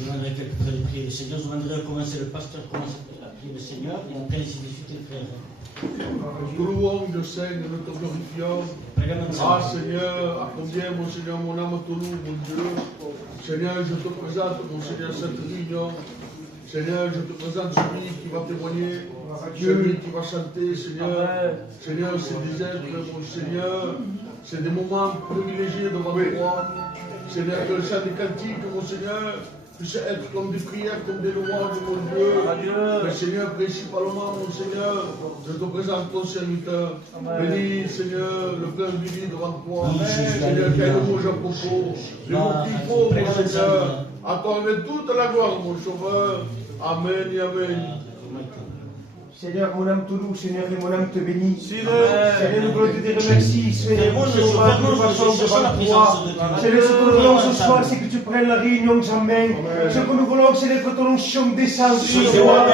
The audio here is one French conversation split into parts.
Je demanderai quelques frères de prier le Seigneur. Je demanderai à commencer, le pasteur commence à prier le Seigneur, et après ainsi de suite les frères. Te louons, Dieu Seigneur, nous te glorifions. Ah Seigneur, à combien mon Seigneur, mon âme te loue, mon Dieu. Seigneur, je te présente, mon Seigneur, cette réunion. Seigneur, je te présente celui qui va témoigner, celui qui va chanter, Seigneur. Seigneur, c'est des êtres, mon Seigneur. C'est des moments privilégiés devant toi. Seigneur, que le chant des cantiques, mon Seigneur, puisse être comme des prières, comme des louanges, mon Dieu. Mais Seigneur, principalement, mon Seigneur, je te présente ton serviteur. Bénis, Seigneur, le plein du lit devant toi. Seigneur, qu'il y ait le mot à propos, le mot qu'il faut, mon Seigneur. À toi, avec toute la gloire, mon Sauveur. Amen et Amen. Seigneur, mon âme te loue, Seigneur, et mon âme te bénit. Seigneur, nous voulons te dire merci, Seigneur, nous passons devant toi. Seigneur, ce que nous voulons ce soir, c'est que tu prennes la réunion, Amen. Ce que nous voulons, Seigneur, que ton onction descende ce soir.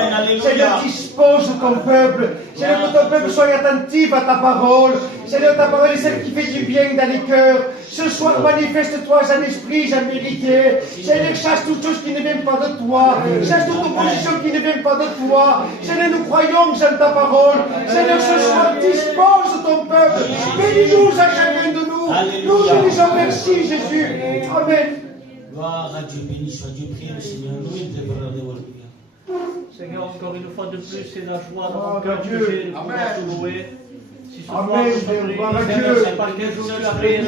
Seigneur, dispose ton peuple. Seigneur, que ton peuple soit attentif à ta parole. Seigneur, ta parole est celle qui fait du bien dans les cœurs. Ce soir, manifeste-toi un esprit, Jean Méritier. Seigneur, chasse toutes choses qui ne viennent pas de toi. Chasse toute opposition qui ne vient pas de toi. Seigneur, nous croyons en ta parole. Seigneur, ce soir, dispose ton peuple. Bénis-nous à chacun de nous. Nous te disons merci, Jésus. Amen. Gloire à Dieu, béni soit Dieu, priez le Seigneur. Seigneur, encore une fois de plus, c'est la joie dans mon cœur de pouvoir te louer. Si ce soir, c'est par quel jour tu as créé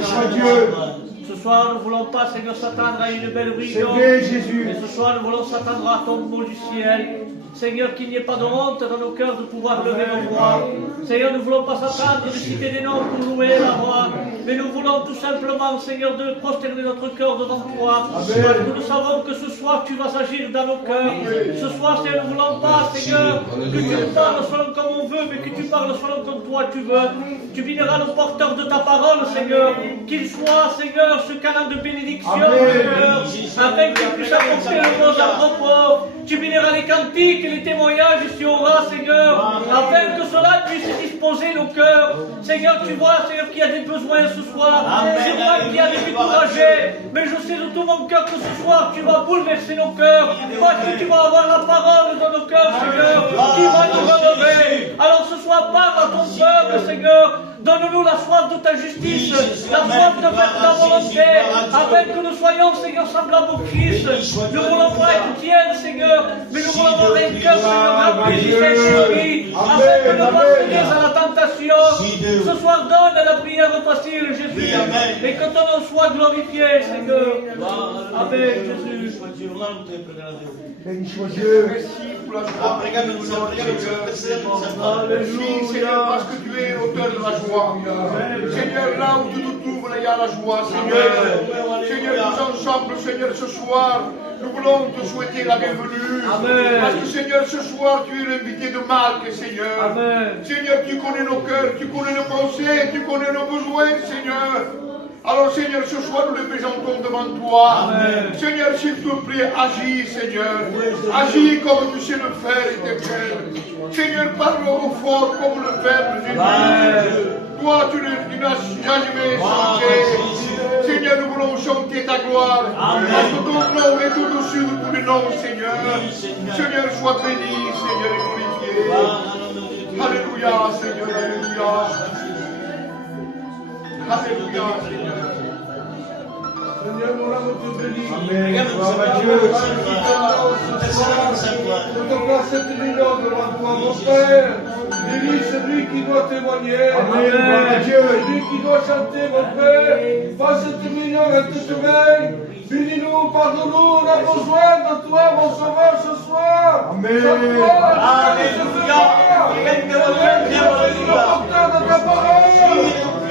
ce soir, nous ne voulons pas, Seigneur, s'attendre à une belle réunion. Mais ce soir, nous voulons s'attendre à ton mot du ciel. Seigneur, qu'il n'y ait pas de honte dans nos cœurs de pouvoir lever nos voix. Seigneur, nous ne voulons pas s'attendre de citer des noms pour louer la voix, mais nous voulons tout simplement, Seigneur, de prosterner notre cœur devant toi. Parce que nous savons que ce soir, tu vas agir dans nos cœurs. Ce soir, Seigneur, nous ne voulons pas, Seigneur, que tu nous parles selon comme on veut, mais que tu parles selon comme toi tu veux. Tu béniras le porteur de ta parole, Seigneur, qu'il soit, Seigneur, ce canal de bénédiction, Seigneur, afin qu'il puisse apporter le mot à propos. Tu béniras les cantiques et les témoignages ici aura, Seigneur, afin que cela puisse disposer nos cœurs. Seigneur, tu vois, Seigneur, qu'il y a des besoins ce soir. C'est moi qui a des découragés, mais je sais de tout mon cœur que ce soir, tu vas bouleverser nos cœurs, parce que tu vas avoir la parole dans nos cœurs, Seigneur, qui va nous relever. Alors ce soir, parle à ton peuple, Seigneur. Donne-nous la soif de ta justice, la soif de faire ta volonté, afin que nous soyons, Seigneur, semblables au Christ. Nous ne voulons pas être tièdes, Seigneur, mais nous voulons avoir un cœur, Seigneur, rempli du Saint-Esprit, afin que nous passions à la tentation. Ce soir, donne la prière facile, Jésus, et que ton nom soit glorifié, Seigneur. Amen, Jésus. Béni soit Dieu. Merci pour la joie. Merci, Seigneur, parce que tu es auteur de la joie. Seigneur, là où tu nous trouves, il y a la joie, Seigneur. Seigneur, nous ensemble, Seigneur, ce soir, nous voulons te souhaiter la bienvenue. Parce que, Seigneur, ce soir, tu es l'invité de Marc, Seigneur. Seigneur, tu connais nos cœurs, tu connais nos pensées, tu connais nos besoins, Seigneur. Alors, Seigneur, ce soir, nous les présentons devant toi. Seigneur, s'il te plaît, agis, Seigneur. Agis comme tu sais le faire, Éternel. Seigneur, parle au fort comme le faible, Jésus. Toi, tu n'as jamais changé. Seigneur, nous voulons chanter ta gloire. Parce que ton nom est au-dessus de tous les noms, Seigneur. Seigneur, sois béni, Seigneur, et glorifié. Alléluia, Seigneur, alléluia. Alléluia, Seigneur. Seigneur, mon âme te bénit. Amen. Gloire à Dieu. Je te place cette réunion devant toi, mon Père. Bénis celui qui doit témoigner. Amen. Gloire à Dieu. Celui qui doit chanter, mon Père. Fais cette réunion entre tes mains. Bénis-nous, pardonne-nous. On a besoin de toi, mon Sauveur, ce soir. Amen. Alléluia. Le porteur de ta parole.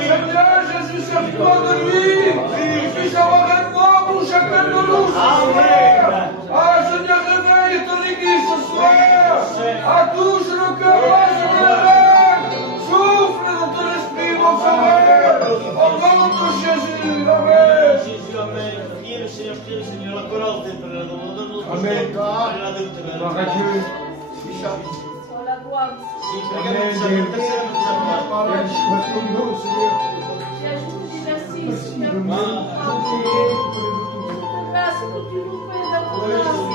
Seigneur, Jésus, serve-toi de lui. Qu'il puisse avoir un mot pour chacun de nous ce soir. Ah, Seigneur, réveille ton église ce soir. Ah, touche le cœur, Seigneur. Souffle dans ton esprit, mon Sauveur. Au nom de Jésus. Amen. Jésus, Amen. Priez le Seigneur, la colère de Amen. Gloire à Dieu. La gloire. Amen. Béni soit ton nom, Seigneur. Merci, Seigneur. Grâce que tu nous fais dans ton grâce.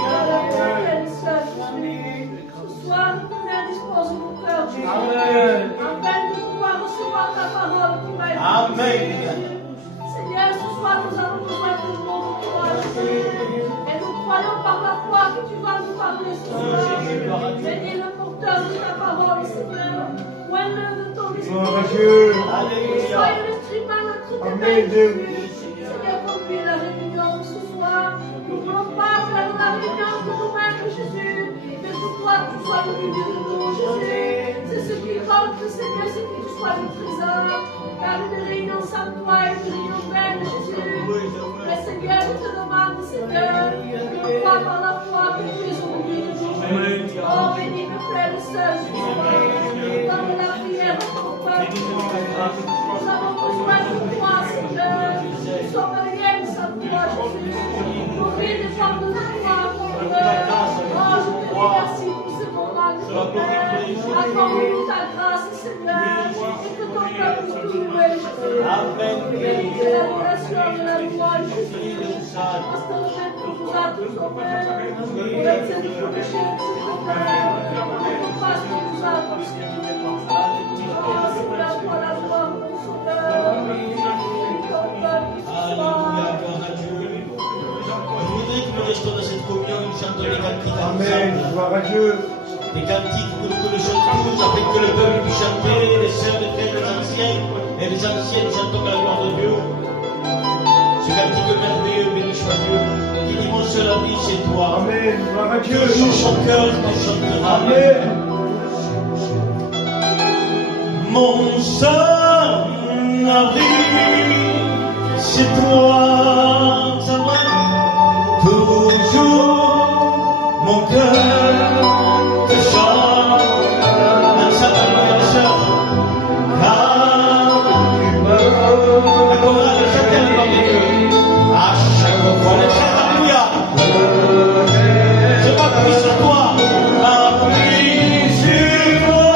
Dieu. Soyez l'instrument notre Amen, Dieu. Dieu. Seigneur, conduis la réunion ce soir. Nous ne voulons pas faire la réunion de nous-mêmes, Jésus, mais pour toi, tu sois le milieu de nous, Jésus. C'est ce qui compte, Seigneur, c'est que tu sois le trésor. Car une réunion sans toi est une réunion belle, Jésus. Mais Seigneur, je te demande, Seigneur, que nous crois par la foi que tu es au milieu de nous. Oh, bénis mes frères et sœurs ce soir. Donne la prière à ton peuple. Nous avons besoin de toi, Seigneur. Nous sommes rien sans toi, Jésus. Nos vies dépendent de toi, mon Père. Oh, je te remercie pour ce moment, Père. Accorde-nous ta grâce, Seigneur. Et que ton peuple puisse te louer, Jésus. Que l'adoration et la louange, Jésus. Parce que tu nous as tous sauvés. Pour être saint pour le chien, s'il te plaît. Pour ton pasteur nous a tous. Oh, Seigneur, toi la gloire, mon Sauveur. Alléluia, gloire à Dieu. Je voudrais que nous restions dans cette communion, nous chantons les cantiques Amen. ensemble. Gloire à Dieu. Des cantiques que nous chantons tous, afin que le peuple puisse chanter, les sœurs, les frères, les anciens et les anciennes chantons la gloire de Dieu. Ce cantique merveilleux, béni soit Dieu, qui dit mon seul ami, c'est toi. Amen. Gloire à Dieu. Toujours son cœur te chantera. Amen. Mon seul abri, c'est toi, ça va. Toujours mon cœur te chante. Ça va, mes sœurs. Car tu me. La chorale chante la gloire de Dieu. À chaque fois, alléluia. Je m'appuie sur toi. M'appuie sur toi.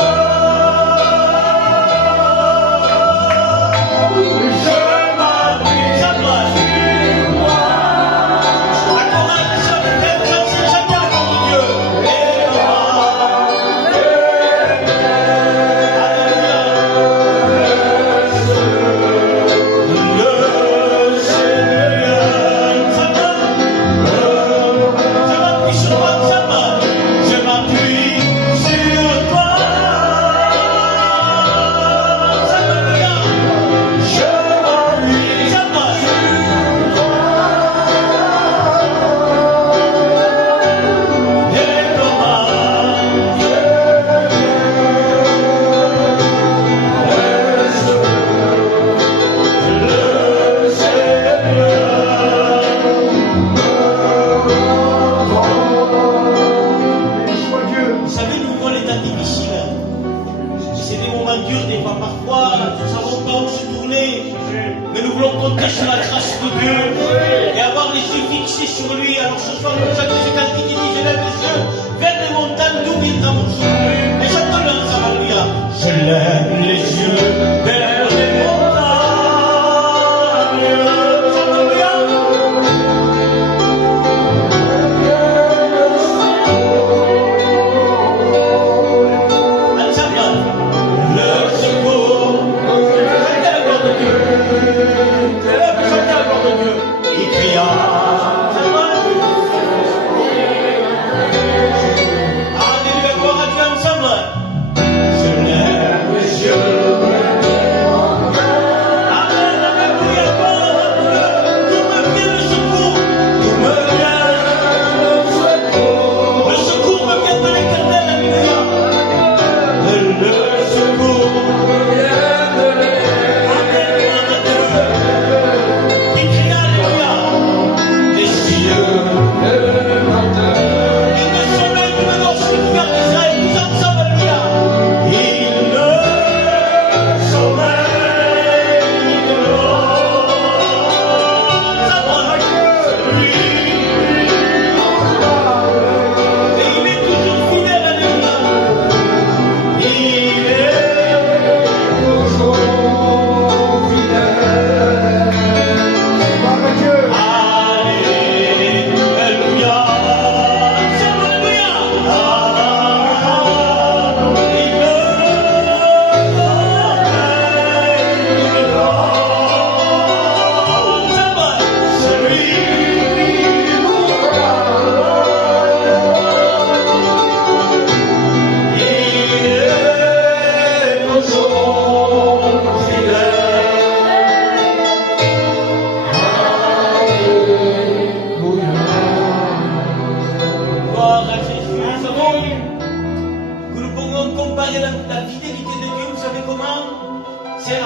Je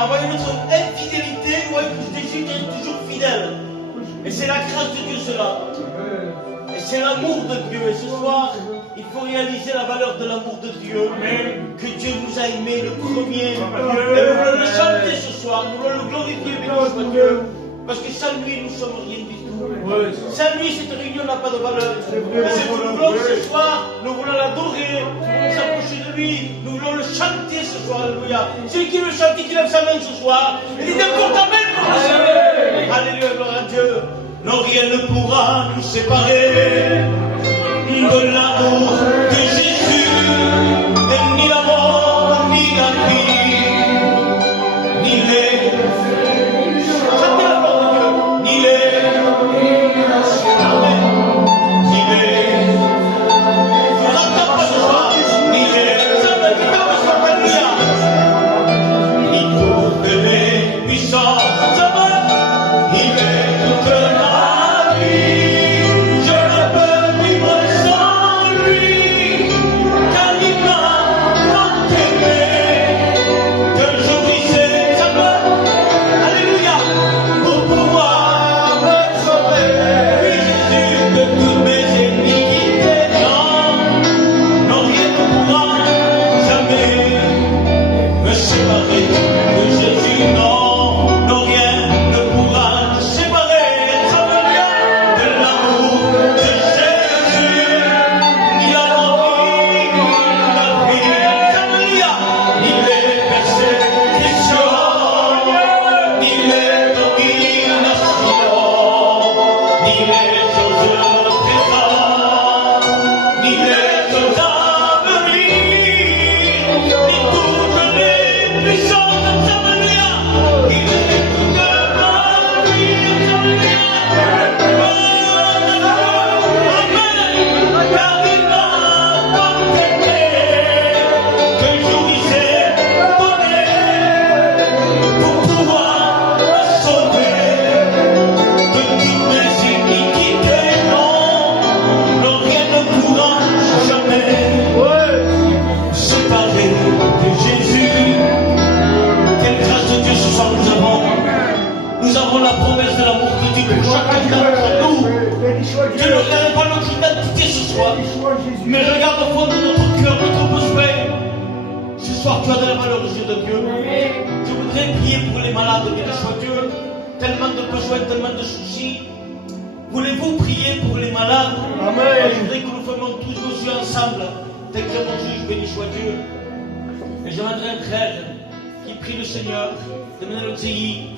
voyez notre infidélité, vous voyez que Jésus est toujours fidèle. Et c'est la grâce de Dieu cela. Et c'est l'amour de Dieu. Et ce soir, il faut réaliser la valeur de l'amour de Dieu. Que Dieu nous a aimés le premier. Et nous voulons le chanter ce soir. Nous voulons le glorifier, béni soit Dieu. Parce que sans lui, nous ne sommes rien du tout. Sans lui, cette réunion n'a pas de valeur. Et c'est que nous voulons ce soir, nous voulons l'adorer, nous voulons s'approcher de lui, nous voulons le chanter ce soir. Alléluia. Celui qui veut le chanter, qui lève sa main ce soir, et dit encore ta main pour le Alléluia, gloire à Dieu. Non, rien ne pourra nous séparer de l'amour de Jésus, et ni la mort, ni la vie, ni les. Chantez la gloire de Dieu, ni les. Amen. Ni les. Nous n'entendons pas ce soir, ni les. Ça me dit pas ce Alléluia. Ni toutes les puissances, ni les toutes ma vie. Je ne peux vivre sans lui, car il m'a tant aimé que j'obéissais sa main. Alléluia, pour pouvoir me sauver. Oui, Jésus, de toutes mes iniquités, non, rien ne pourra jamais me séparer de Jésus, non, rien ne pourra me séparer, alléluia, de l'amour de Jésus. Il a rempli ma vie, alléluia, ni les persécutions, ni les dominations, ni les choses présentes, ni les choses à venir, ni toutes les puissances, alléluia, ni les toutes ma vie, alléluia. Amen. Car il m'a tant aimé que j'obéissais pour pouvoir me sauver de toutes mes iniquités. Non, rien ne pourra jamais séparer de Jésus. Quelle grâce de Dieu ce soir nous avons la promesse de l'amour de Dieu pour chacun d'entre nous. Béni soit Dieu Dieu. ne regarde pas notre identité ce soir, Béni soit Jésus. mais regarde au fond de notre cœur, notre besoin. Ce soir, tu as de la valeur aux yeux de Dieu. Je voudrais prier pour les malades, béni soit Dieu. Tellement de besoins, tellement de soucis. Voulez-vous prier pour les malades? Amen. Je voudrais que nous fermions tous nos yeux ensemble. Tel que mon juge, béni soit Dieu. Et je demanderai un frère qui prie le Seigneur de mener le pays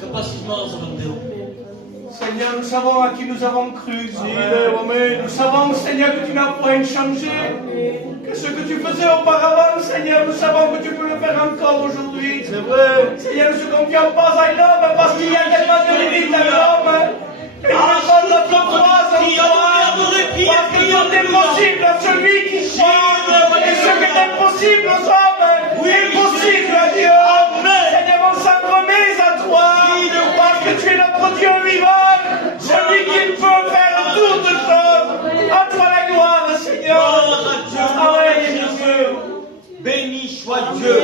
capacitement dans son Dieu. Seigneur, nous savons à qui nous avons cru. Nous savons, Seigneur, que tu n'as point changé. Que ce que tu faisais auparavant, Seigneur, nous savons que tu peux le faire encore aujourd'hui. C'est vrai. Seigneur, nous ne confions pas à l'homme parce qu'il y a tellement de limites à l'homme. Et nous avons notre foi, parce que tout est possible à celui qui croit. Et ce qui est impossible aux hommes est possible à Dieu. Seigneur, on s'en remet à toi. Parce que tu es notre Dieu vivant. Celui qui peut faire toutes choses. À toi la gloire, Seigneur. Amen. Béni soit Dieu.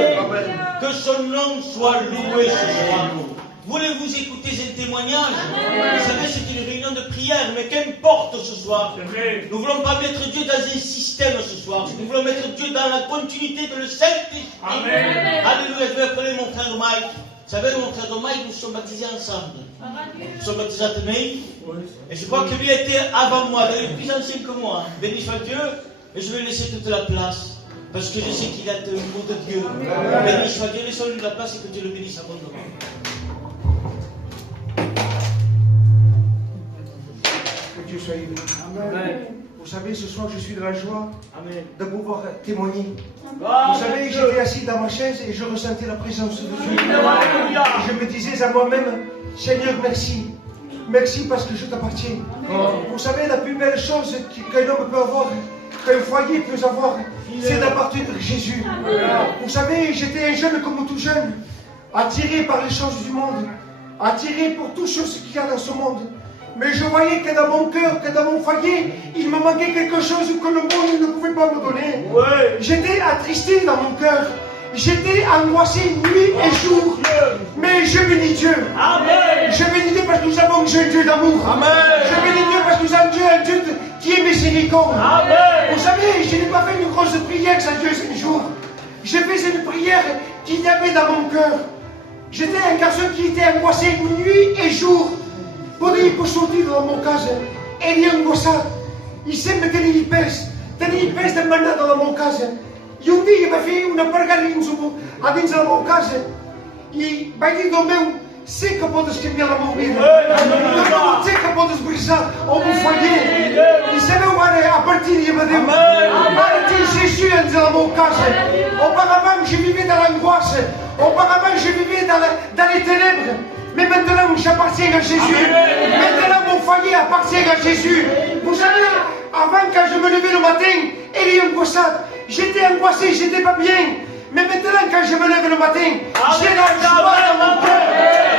Que son nom soit loué ce soir. Voulez-vous écouter ce témoignage? Vous savez, c'est une réunion de prière, mais qu'importe ce soir. Nous ne voulons pas mettre Dieu dans un système ce soir. Nous voulons mettre Dieu dans la continuité de le Saint-Esprit. Alléluia, je vais appeler mon frère Mike. Vous savez, mon frère Mike, nous sommes baptisés ensemble. Nous sommes baptisés à Tenay. Et je crois que lui a été avant moi, il est plus ancien que moi. Béni soit Dieu. Et je vais laisser toute la place. Parce que je sais qu'il a le mot de Dieu. Béni soit Dieu, laissons-lui la place et que Dieu le bénisse abondamment. Que Dieu soit béni. Amen. Vous savez, ce soir, je suis de la joie de pouvoir témoigner. Vous savez, j'étais assis dans ma chaise et je ressentais la présence de Dieu. Et je me disais à moi-même, Seigneur, merci. Merci parce que je t'appartiens. Vous savez, la plus belle chose qu'un homme peut avoir, qu'un foyer peut avoir, c'est d'appartenir à Jésus. Vous savez, j'étais un jeune comme tout jeune, attiré par les choses du monde, attiré pour toutes choses qu'il y a dans ce monde. Mais je voyais que dans mon cœur, que dans mon foyer, il me manquait quelque chose que le monde ne pouvait pas me donner. J'étais attristé dans mon cœur. J'étais angoissé nuit et jour. Mais je bénis Dieu. Amen. Je bénis Dieu parce que nous avons un Dieu d'amour. Je bénis Dieu parce que nous avons un Dieu qui est miséricorde. Amen. Vous savez, je n'ai pas fait une grosse prière sans Dieu ce jour. J'ai fait une prière qu'il y avait dans mon cœur. J'étais un garçon qui était angoissé nuit et jour. Pour sortir dans mon cas, il y a angoissé. Il s'est mis de mandat dans mon cas. E um dia vai vir uma pargalinha a dentro da minha casa e vai vir do meu sei que podes cambiar a minha vida, não sei que podes brisar ao meu foyer e sabe a partir de Deus, para ti Jesus antes da minha casa. Auparavant je vivais dans l'angoisse, auparavant je vivais dans les ténèbres, mais maintenant j'appartiens à Jésus. Maintenant mon foyer appartient à Jésus. Vous savez, avant quand je me levais le matin, il y a une gossade. J'étais angoissé, j'étais pas bien. Mais maintenant, quand je me lève le matin, j'ai la joie dans mon cœur.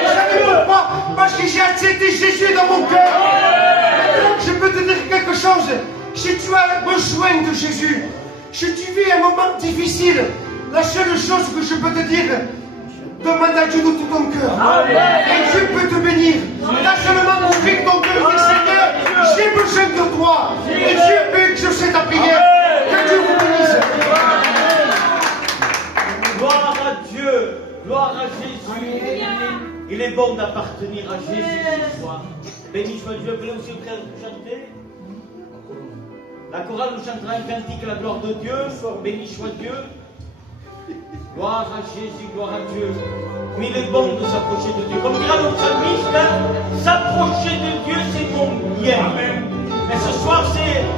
Vous savez pourquoi? Parce que j'ai accepté Jésus dans mon cœur. Maintenant, je peux te dire quelque chose. Si tu as besoin de Jésus, si tu vis un moment difficile, la seule chose que je peux te dire, demande à Dieu de tout ton cœur. Et Dieu peut te bénir. Là seulement ouvrir ton cœur et dire Seigneur, j'ai besoin de toi. Et Dieu peut exaucer ta prière. Que Dieu vous bénisse. Gloire à Dieu, gloire à Jésus. Il est bon d'appartenir à Jésus ce soir. Béni soit Dieu. Vous voulez aussi chanter? La chorale nous chantera un cantique à la gloire de Dieu. Béni soit Dieu. Gloire à Jésus, gloire à Dieu. Mais il est bon de s'approcher de Dieu. Comme dira notre psalmiste, s'approcher de Dieu, c'est mon bien. Mais ce soir,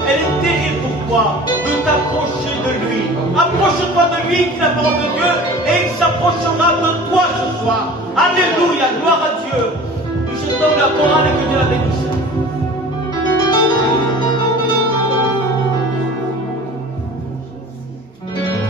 elle est terrible pour toi de t'approcher de lui. Approche-toi de lui, qui est la parole de Dieu, et il s'approchera de toi ce soir. Alléluia, gloire à Dieu. Nous chantons la chorale et que Dieu la bénisse. Thank you.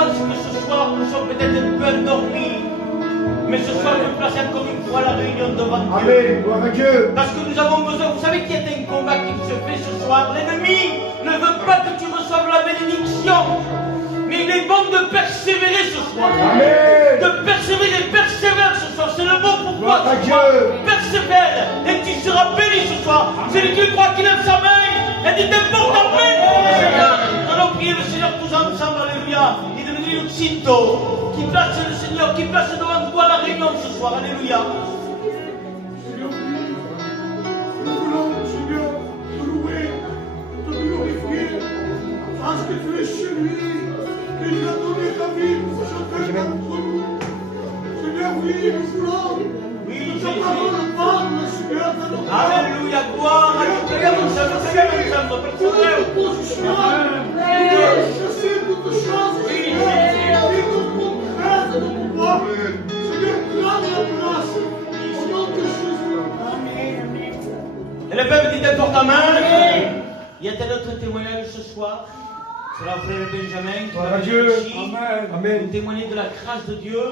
pense que ce soir, nous sommes peut-être un peu endormis. Mais ce soir, je place encore une fois la réunion devant Dieu. Amen. Gloire à Dieu. Parce que nous avons besoin, vous savez qu'il y a un combat qui se fait ce soir. L'ennemi ne veut pas que tu reçoives la bénédiction. Mais il est bon de persévérer ce soir. Amen. De persévérer, persévère ce soir. C'est le mot pour toi Gloire à ce soir. Dieu. Persévère et tu seras béni ce soir. Celui qui croit qu'il lève sa main et dit n'importe Amen. Seigneur, nous allons prier le Seigneur tous ensemble. Alléluia. Il est devenu aussitôt. Qui place le Seigneur, qui place devant toi la réunion ce soir. Alléluia. Nous voulons, Seigneur, te louer, te glorifier, parce que tu es celui qui nous a donné ta vie pour chacun d'entre nous. Seigneur, oui, nous voulons que ta parole parle, Seigneur, de nos cœurs. Alléluia, gloire à Dieu. Prions ensemble, personnel. Seigneur, chasser toutes choses, Seigneur, qui nous contraisent de nos voix. Seigneur, prends la place, au nom de Jésus. Amen. Et le peuple dit n'importe Amen. Y a-t-il d'autres témoignages ce soir? C'est la frère Benjamin qui Gloire à va Dieu. venir ici. Amen. Nous témoigner de la grâce de Dieu.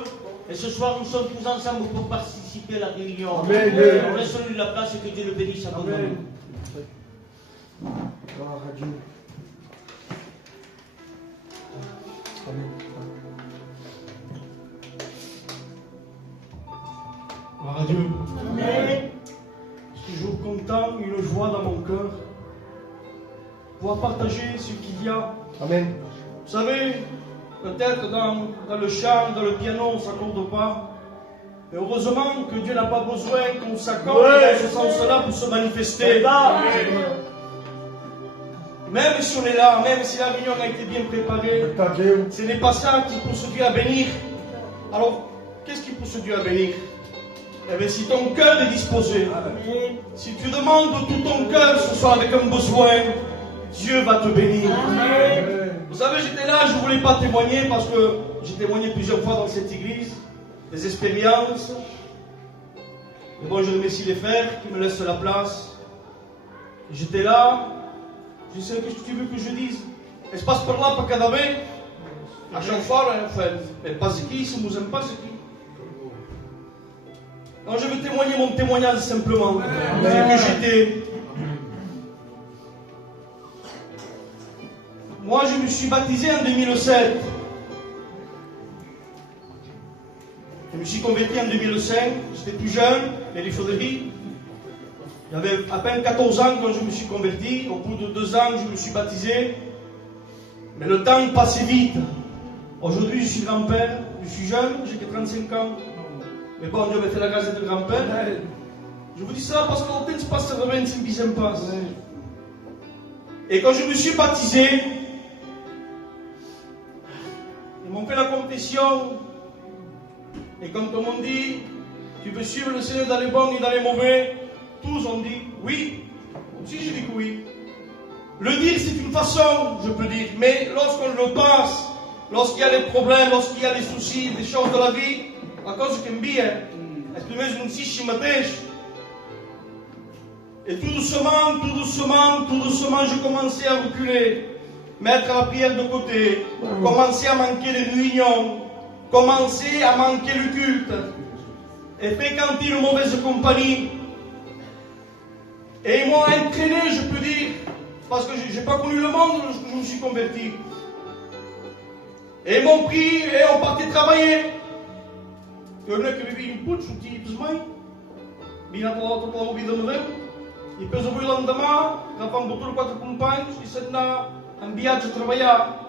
Et ce soir, nous sommes tous ensemble pour participer à la réunion. Amen. On laisse lui la place et que Dieu le bénisse abondamment. Amen. Gloire à Dieu. Amen. Gloire à Dieu. Amen. Je suis toujours content, une joie dans mon cœur. Pouvoir partager ce qu'il y a. Amen. Vous savez, peut-être dans le chant, dans le piano, on ne s'accorde pas. Mais heureusement que Dieu n'a pas besoin qu'on s'accorde dans ce sens-là pour se manifester. Même si on est là, même si la réunion a été bien préparée, ce n'est pas ça qui pousse Dieu à bénir. Alors, qu'est-ce qui pousse Dieu à bénir? Eh bien, si ton cœur est disposé, si tu demandes de tout ton cœur ce soir avec un besoin, Dieu va te bénir. Vous savez, j'étais là, je ne voulais pas témoigner parce que j'ai témoigné plusieurs fois dans cette église, des expériences. Mais bon, je remercie les frères qui me laissent la place. J'étais là, je sais que tu veux que je dise. Et se passe par là, par Kadabé, à chaque fois, enfin, mais pas qui, si nous n'aimons pas ce qui. Quand je veux témoigner mon témoignage simplement, c'est que j'étais. Moi, je me suis baptisé en 2007. Je me suis converti en 2005. J'étais plus jeune, mais les Chauderies. J'avais à peine 14 ans quand je me suis converti. Au bout de 2 ans, je me suis baptisé. Mais le temps passait vite. Aujourd'hui, je suis grand-père. Je suis jeune, j'ai que 35 ans. Mais bon, Dieu m'a fait la grâce d'être grand-père. Je vous dis ça parce que l'autre ne se passe vraiment si bien se passe. Et quand je me suis baptisé, ils m'ont fait la confession. Et quand on m'a dit, tu veux suivre le Seigneur dans les bons et dans les mauvais, tous ont dit oui. Si je dis que oui. Le dire, c'est une façon, je peux dire. Mais lorsqu'on le passe, lorsqu'il y a des problèmes, lorsqu'il y a des soucis, des choses de la vie, a coisa que me via, as primeiras notícias mateias. Et tout doucement, je commençais à reculer, mettre la prière de côté, commencer à manquer les réunions, commencer à manquer le culte, et fréquenter une mauvaise compagnie. Et ils m'ont entraîné, je peux dire, parce que je n'ai pas connu le monde lorsque je me suis converti. Et ils m'ont pris et on partait travailler. Eu que vivi em putos, o tipo de mãe, vim na tua vida modelo, e depois eu fui lá no Damá, já fomos botar 4 companheiros, e saí na ambiados a trabalhar.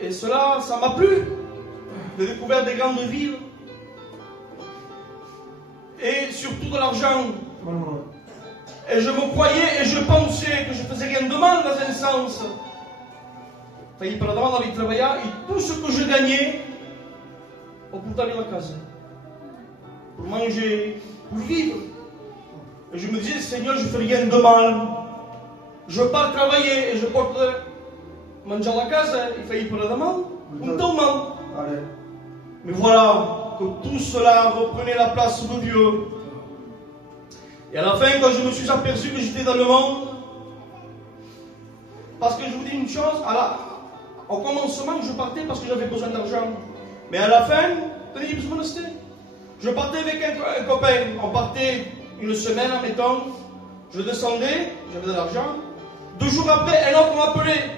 Et cela, ça m'a plu, de découvrir des grandes villes, et surtout de l'argent. Et je me croyais et je pensais que je faisais rien de mal dans un sens. Failli para lá, aller travailler, et tout ce que je gagnais, pour porter la casa, pour manger, pour vivre. Et je me disais, Seigneur, je ne fais rien de mal. Je pars travailler et je porte manger la casa, il fait pour le mal, então mal. Mais voilà, que tout cela reprenait la place de Dieu. Et à la fin, quand je me suis aperçu que j'étais dans le monde, parce que je vous dis une chose, au commencement, je partais parce que j'avais besoin d'argent. Mais à la fin, je partais avec un copain. On partait une semaine, admettons. Je descendais, j'avais de l'argent. 2 jours après, un autre m'appelait.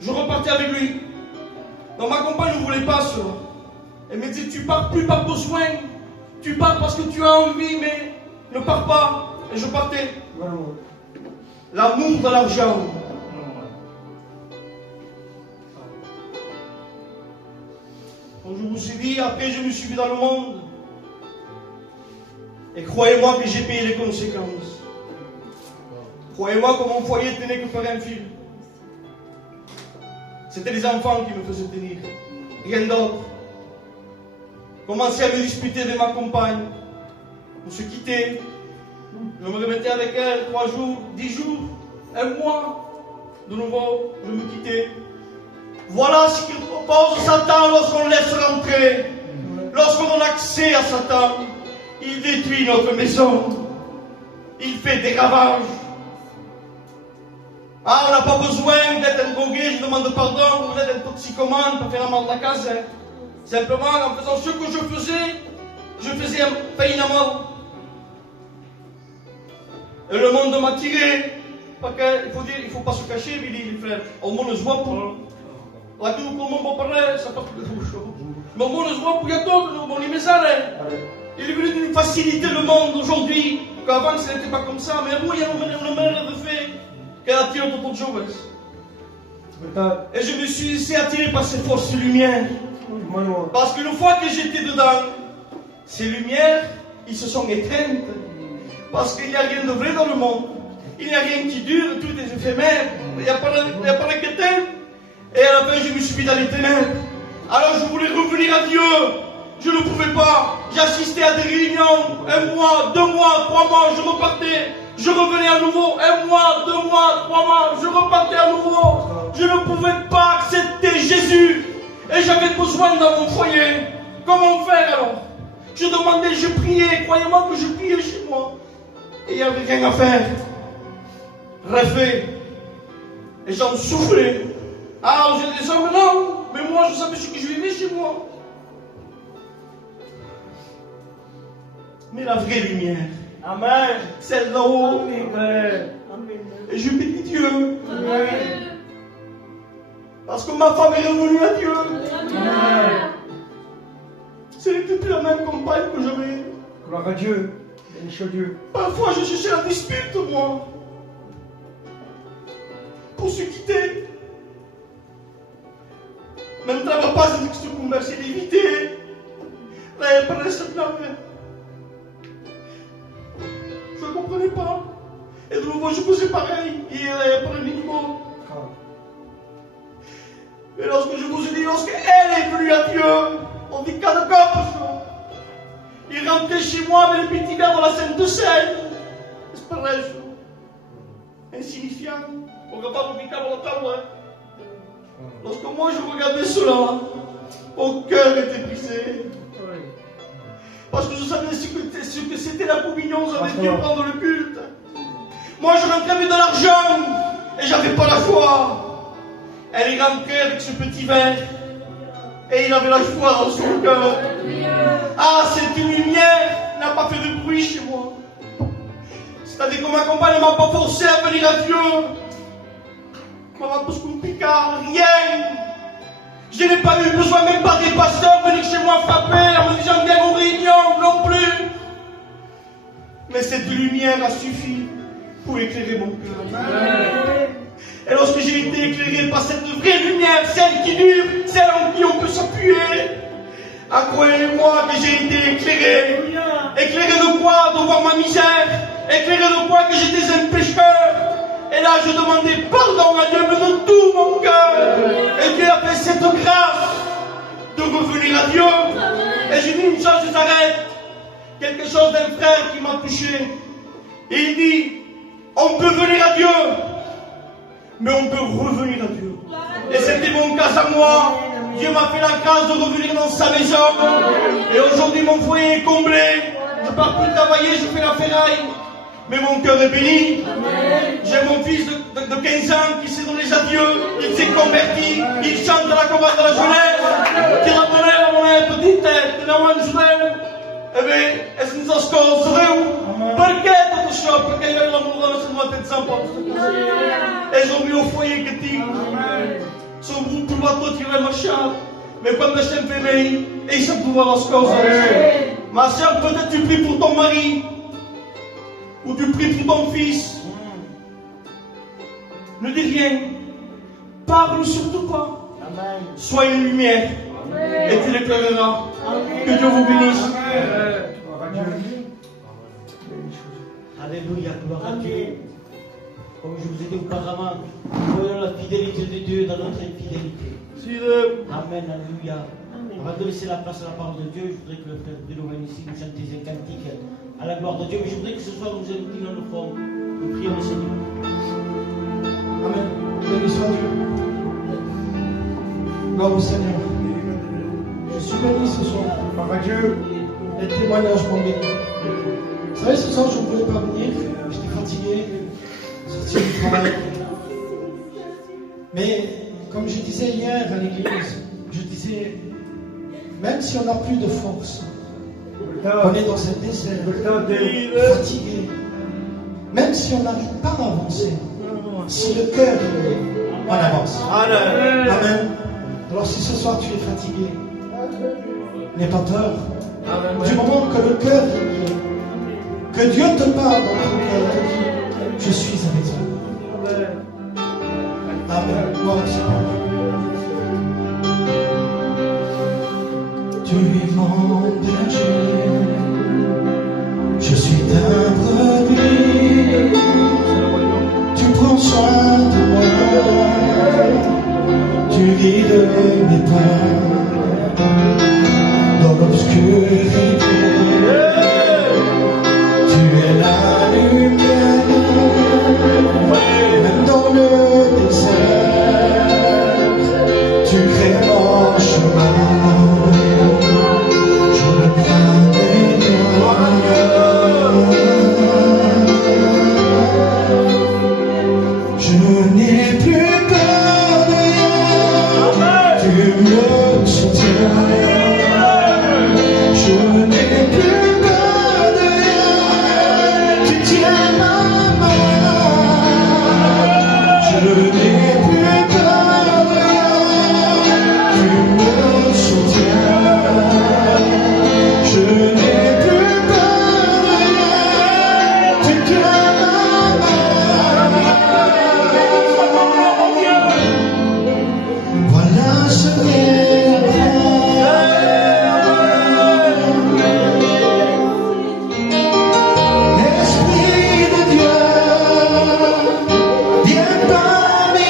Je repartais avec lui. Donc ma compagne ne voulait pas cela. Elle me disait, tu pars plus par besoin. Tu pars parce que tu as envie, mais ne pars pas. Et je partais. L'amour de l'argent. Comme je vous ai dit, après je me suis vu dans le monde. Et croyez-moi que j'ai payé les conséquences. Croyez-moi que mon foyer tenait que par un fil. C'était les enfants qui me faisaient tenir. Rien d'autre. Commençais à me disputer avec ma compagne. On se quittait. Je me remettais avec elle 3 jours, 10 jours, 1 mois. De nouveau, je me quittais. Voilà ce qu'il propose Satan lorsqu'on laisse rentrer. Lorsqu'on donne accès à Satan, il détruit notre maison. Il fait des ravages. Ah, on n'a pas besoin d'être un drogué, je demande pardon, vous êtes un toxicomane pour faire la mort de la case. Hein. Simplement, en faisant ce que je faisais faillitement. Et le monde m'a tiré. Parce qu'il faut dire, il ne faut pas se cacher, les frères. Au monde se voit pour. La vie où on peut parler, ça porte de bouche. Mais au monde se voit pour y attendre, on y met ça. Il est venu d'une facilité le monde aujourd'hui, qu'avant ce n'était pas comme ça. Mais moi, il y a une mère de fait qu'elle attire d'autres choses. Et je me suis laissé attirer par ces forces lumière. Parce qu'une fois que j'étais dedans, ces lumières, ils se sont éteintes. Parce qu'il n'y a rien de vrai dans le monde. Il n'y a rien qui dure, tout est éphémère. Il n'y a pas de quête. Et à la fin, je me suis mis dans les ténèbres. Alors je voulais revenir à Dieu. Je ne pouvais pas. J'assistais à des réunions. 1 mois, 2 mois, 3 mois, je repartais. Je revenais à nouveau. 1 mois, 2 mois, 3 mois, je repartais à nouveau. Je ne pouvais pas accepter Jésus. Et j'avais besoin dans mon foyer. Comment faire alors? Je demandais, je priais. Croyez-moi que je priais chez moi. Et il n'y avait rien à faire. Rêver. Et j'en souffrais. Alors je disais, mais non, mais moi je savais ce que je vivais chez moi. Mais la vraie lumière, Amen. celle d'en haut, Amen. et je bénis Dieu. Amen. Parce que ma femme est revenue à Dieu. Amen. Ce n'était plus la même compagne que j'avais. Gloire à Dieu. Béni soit Dieu. Parfois je cherchais la dispute, moi. Pour se quitter. Même travail pas de se converser d'éviter. Là, elle parlait cette nave. Je ne comprenais pas. Et de nouveau, je faisais pareil. Et elle parlait uniquement. Et lorsque je vous ai dit, lorsque elle est venue à Dieu, on dit qu'à de corps. Il rentrait chez moi avec les petits verres de la Sainte Seine. C'est pareil. Insignifiant. On ne va pas vous piquer dans la table. Lorsque moi je regardais cela, mon cœur était brisé. Parce que je savais ce que c'était la communion, j'avais dû prendre le culte. Moi je rentrais avec de l'argent et j'avais pas la foi. Elle est rentrée avec ce petit verre et il avait la foi dans son cœur. Ah, cette lumière n'a pas fait de bruit chez moi. C'est-à-dire que ma compagne ne m'a pas forcé à venir à Dieu. Comment parce qu'on pique rien. Je n'ai pas eu besoin même pas des pasteurs venir chez moi frapper en me disant viens aux réunions non plus. Mais cette lumière a suffi pour éclairer mon cœur. Et lorsque j'ai été éclairé par cette vraie lumière, celle qui dure, celle en qui on peut s'appuyer, croyez-moi que j'ai été éclairé. Éclairé de quoi? De voir ma misère. Éclairé de quoi? Que j'étais un pécheur. Et là, je demandais pardon à Dieu, mais de tout mon cœur. Et Dieu a fait cette grâce de revenir à Dieu. Et j'ai dit une chose, je s'arrête. Quelque chose d'un frère qui m'a touché. Et il dit, on peut venir à Dieu, mais on peut revenir à Dieu. Et c'était mon cas à moi. Dieu m'a fait la grâce de revenir dans sa maison. Et aujourd'hui, mon foyer est comblé. Je ne pars plus travailler, je fais la ferraille. Mais mon cœur est béni. J'ai mon fils de de 15 ans qui s'est donné à Dieu, il s'est converti, il chante à la chorale de la jeunesse, qu'il a donné la monnaie petite tête, de un judeu. Eh bien, est-ce que nous avons ce Perché tutto ciò? Perché io e la mulla sono andati in zampa. E sono mio foyer che ti. Sono un provato a tirare marciare. Mais quando je t'ai fait, et ça pouvoir las causes. Ma soeur, peut-être tu pries pour ton mari, ou tu pries pour ton fils. Ne dis rien. Parle surtout pas. Sois une lumière. Et tu l'éclaireras. Que Dieu vous bénisse. Alléluia, gloire à Dieu. Comme je vous ai dit auparavant, voyons la fidélité de Dieu dans notre infidélité. Amen, alléluia. Avant de laisser la place à la parole de Dieu, je voudrais que le frère Bruno vienne ici nous chanter un cantique à la gloire de Dieu. Mais je voudrais que ce soir nous inclinons nos fronts, nous prions le Seigneur. Amen. Béni soit Dieu. Gloire au Seigneur. Je suis béni ce soir. Par Dieu. Les témoignages m'ont béni. Vous savez, ce soir, je ne pouvais pas venir. J'étais fatigué. Sorti du travail. Mais, comme je disais hier à l'église, je disais, même si on n'a plus de force, on est dans un désert, fatigué, même si on n'arrive pas à avancer, si le cœur est lié, on avance. Amen. Alors si ce soir tu es fatigué, n'aie pas peur. Du moment que le cœur est lié, que Dieu te parle dans ton cœur, te dit, je suis avec toi. Amen. Gloire au Seigneur. Tu es mon berger, je suis ta brebis, tu prends soin de moi, tu guides mes pas dans l'obscurité, tu es la lumière, même dans le désert, tu crées mon chemin. Je n'ai plus peur de rien, tu me soutiens. Je n'ai plus peur de rien, tu tiens ma main. Je n'ai plus peur de rien, tu me soutiens. Je n'ai plus peur de rien, tu tiens ma main. Voilà ce qu'est la Esprit de Dieu, viens parmi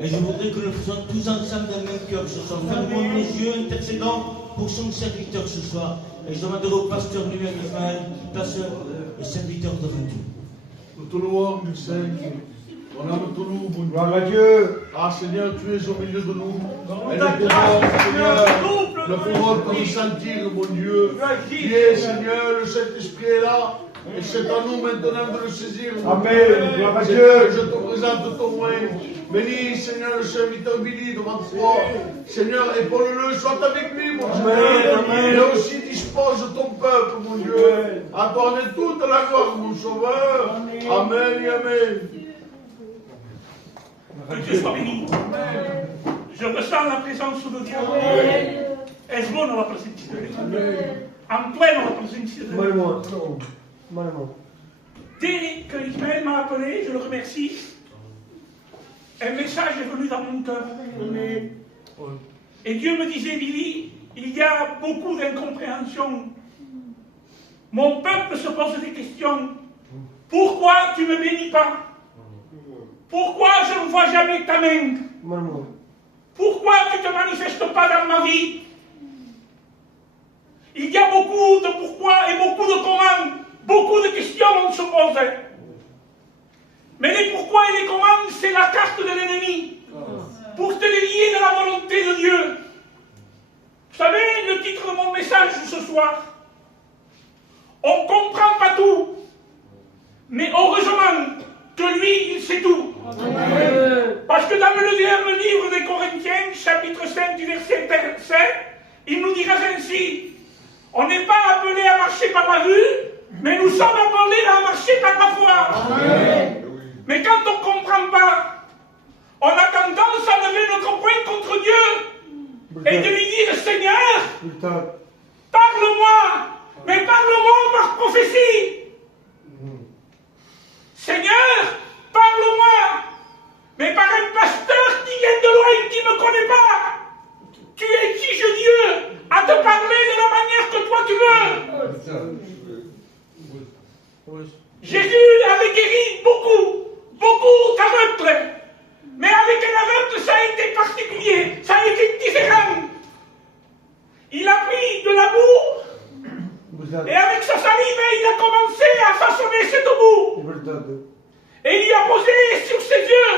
Et je voudrais que nous fassions tous ensemble d'un même cœur ce soir. Fermons les yeux, intercédons pour son serviteur ce soir. Et je demanderai au pasteur lui-même, Ismaël, qui place le serviteur devant Dieu. Nous te louons, nous Seigneur. On aime ton nom, mon Gloire à Dieu. Ah Seigneur, tu es au milieu de nous. Et le pouvoir, Seigneur, le pouvoir pour nous sentir, mon Dieu. Tu es, Seigneur, le Saint-Esprit est là. Et c'est à nous maintenant de le saisir. Amen. Gloire à Seigneur, Dieu. je te présente ton moyen. Bénis, Seigneur, le serviteur Billy devant toi. Seigneur, épaule-le, sois avec lui, mon Seigneur. Amen. Et aussi dispose ton peuple, mon Dieu. À toi en toute la gloire, mon Sauveur. Amen et Amen. Que Dieu soit béni. Je ressens la présence de Dieu. Es bueno la presencia de Dieu. Antoine la presencia de Dieu. Dès que Ismaël m'a appelé, je le remercie. Un message est venu dans mon cœur. Et Dieu me disait, Billy, il y a beaucoup d'incompréhension. Mon peuple se pose des questions. Pourquoi tu ne me bénis pas? Pourquoi je ne vois jamais ta main? Pourquoi tu ne te manifestes pas dans ma vie? Il y a beaucoup de pourquoi et beaucoup de comment. Beaucoup de questions on se pose. Mais les pourquoi et les comment, c'est la carte de l'ennemi. Pour te lier de la volonté de Dieu. Vous savez, le titre de mon message ce soir. On ne comprend pas tout. Mais heureusement que lui, il sait tout. Parce que dans le deuxième livre des Corinthiens, chapitre 5 du verset 7, il nous dira ainsi, on n'est pas appelé à marcher par la vue, mais nous sommes appelés à marcher par la foi. Mais quand on ne comprend pas, on a tendance à lever notre poing contre Dieu et de lui dire, Seigneur, parle-moi, mais parle-moi par prophétie. Seigneur, parle-moi, mais par un pasteur qui vient de loin, qui ne me connaît pas. Tu exiges Dieu à te parler de la manière que toi tu veux. Jésus avait guéri beaucoup d'aveugles. Mais avec un aveugle, ça a été particulier, ça a été différent. Il a pris de la boue, et avec sa salive, il a commencé à façonner cette boue. Et il y a posé sur ses yeux.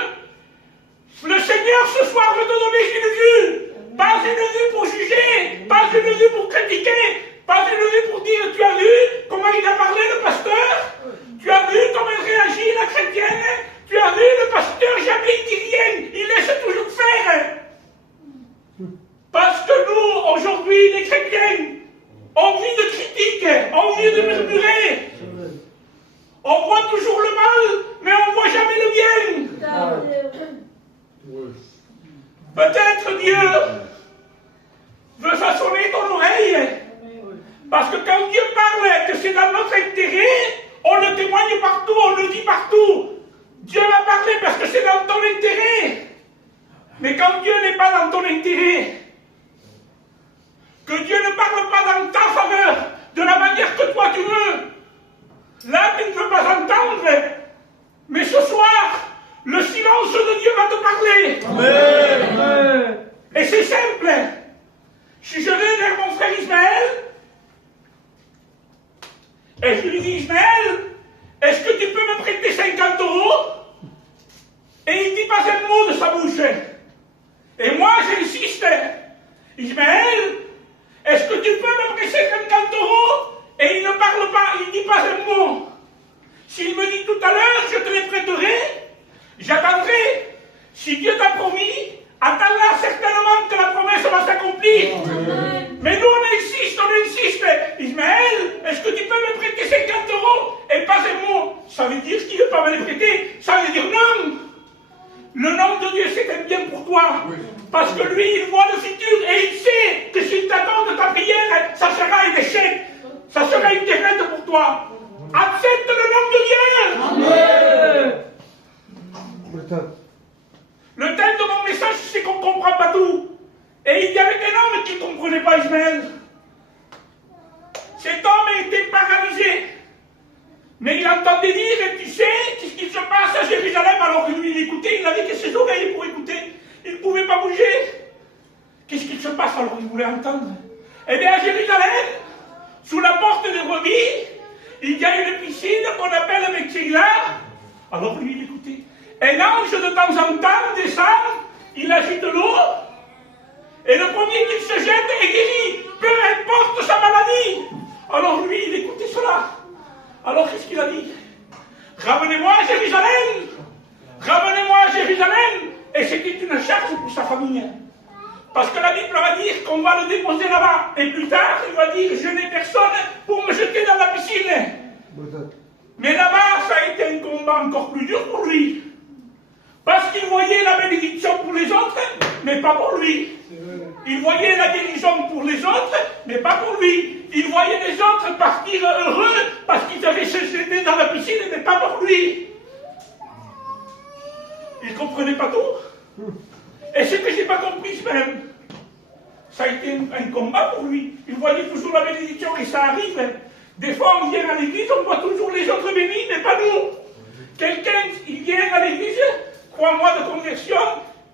Le Seigneur ce soir veut te donner une vue. Pas une vue pour juger, pas une vue pour critiquer, pas une vue pour dire tu as vu comment il a parlé le pasteur, tu as vu comment il réagit la chrétienne, tu as vu le pasteur jamais il dit rien, il laisse toujours faire. Parce que nous, aujourd'hui, les chrétiens, on vit de critiques, on vit de murmurer. On voit toujours le mal, mais on ne voit jamais le bien. Peut-être Dieu veut façonner ton oreille. Parce que quand Dieu parle que c'est dans notre intérêt, on le témoigne partout, on le dit partout. Dieu va parler parce que c'est dans ton intérêt. Mais quand Dieu n'est pas dans ton intérêt, que Dieu ne parle pas dans ta faveur, de la manière que toi tu veux, là tu ne veux pas entendre. Mais ce soir, le silence de Dieu va te parler. Amen. Et c'est simple. Si je vais vers mon frère Ismaël, et je lui dis, Ismaël, est-ce que tu peux me prêter 50 €? Et il ne dit pas un mot de sa bouche. Et moi, j'insiste. Ismaël, est-ce que tu peux me prêter 50 €? Et il ne parle pas, il ne dit pas un mot. S'il me dit tout à l'heure, je te les prêterai, j'attendrai. Si Dieu t'a promis, attends-là certainement que la promesse va s'accomplir. Mais nous, on insiste. Ismaël, est-ce que tu peux me prêter 50 € et pas un mot? Ça veut dire qu'il ne veut pas me les prêter. Ça veut dire non. Le nom de Dieu, c'est un bien pour toi. Parce que lui, il voit le futur et il sait que s'il t'attend de ta prière, ça sera un échec. Ça sera une défaite pour toi. Accepte le nom de Dieu. Amen. Le thème de mon message, c'est qu'on ne comprend pas tout. Et il y avait un homme qui ne comprenait pas Ismaël. Cet homme était paralysé. Mais il entendait dire, tu sais, qu'est-ce qui se passe à Jérusalem? Alors que lui, il écoutait, il n'avait que ses oreilles pour écouter. passe alors il voulait entendre. Eh bien, à Jérusalem, sous la porte des brebis, il y a une piscine qu'on appelle Bethséida. Alors lui, il écoutait. Un ange de temps en temps descend, il agite l'eau, et le premier qui se jette est guéri, peu importe sa maladie. Alors lui, il écoutait cela. Alors qu'est-ce qu'il a dit? Ramenez-moi à Jérusalem! Ramenez-moi à Jérusalem! Et c'était une charge pour sa famille. Parce que la Bible va dire qu'on va le déposer là-bas. Et plus tard, il va dire, je n'ai personne pour me jeter dans la piscine. Mais là-bas, ça a été un combat encore plus dur pour lui. Parce qu'il voyait la bénédiction pour les autres, mais pas pour lui. Il voyait la guérison pour les autres, mais pas pour lui. Il voyait les autres partir heureux parce qu'ils avaient se jeter dans la piscine, mais pas pour lui. Il ne comprenait pas tout. Et ce que je n'ai pas compris même, ça a été un combat pour lui. Il voyait toujours la bénédiction et ça arrive. Des fois, on vient à l'église, on voit toujours les autres bénis, mais pas nous. Quelqu'un, il vient à l'église, 3 mois de conversion,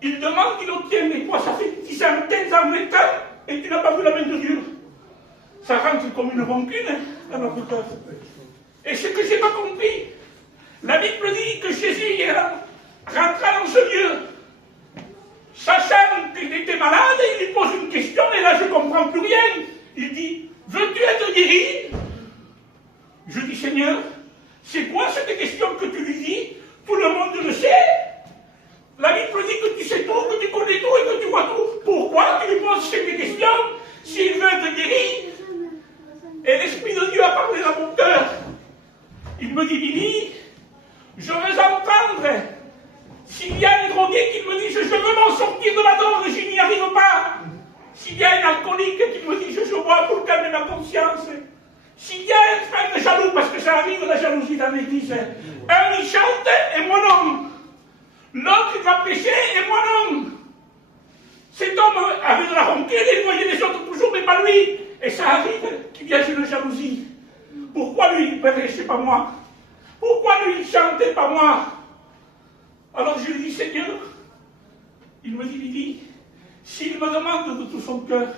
il demande, il obtient, mais quoi, ça fait 10 ans, 15 ans, 20 ans, et tu n'as pas vu la main de Dieu. Ça rentre comme une rancune dans notre cœur. Et ce que je n'ai pas compris, la Bible dit que Jésus rentra dans ce lieu, sachant qu'il était malade, il lui pose une question, et là je ne comprends plus rien. Il dit, veux-tu être guéri? Je dis, Seigneur, c'est quoi cette question que tu lui dis? Tout le monde le sait. La Bible dit que tu sais tout, que tu connais tout et que tu vois tout. Pourquoi tu lui poses cette question s'il veut être guéri? Et l'Esprit de Dieu a parlé dans mon cœur. Il me dit, Billy, je veux entendre. S'il y a un drogué qui me dit, je veux m'en sortir de la drogue, je n'y arrive pas. S'il y a un alcoolique qui me dit, je bois pour calmer ma conscience. S'il y a un frère jaloux, parce que ça arrive la jalousie dans l'église, un il chante et moi non. L'autre il va prêcher et moi non. Cet homme avait de la rancune, il voyait les autres toujours, mais pas lui. Et ça arrive qu'il y a une jalousie. Pourquoi lui il prêchait pas moi? Pourquoi lui il chantait pas moi? Alors je lui dis, Seigneur, il me dit, s'il me demande de tout son cœur,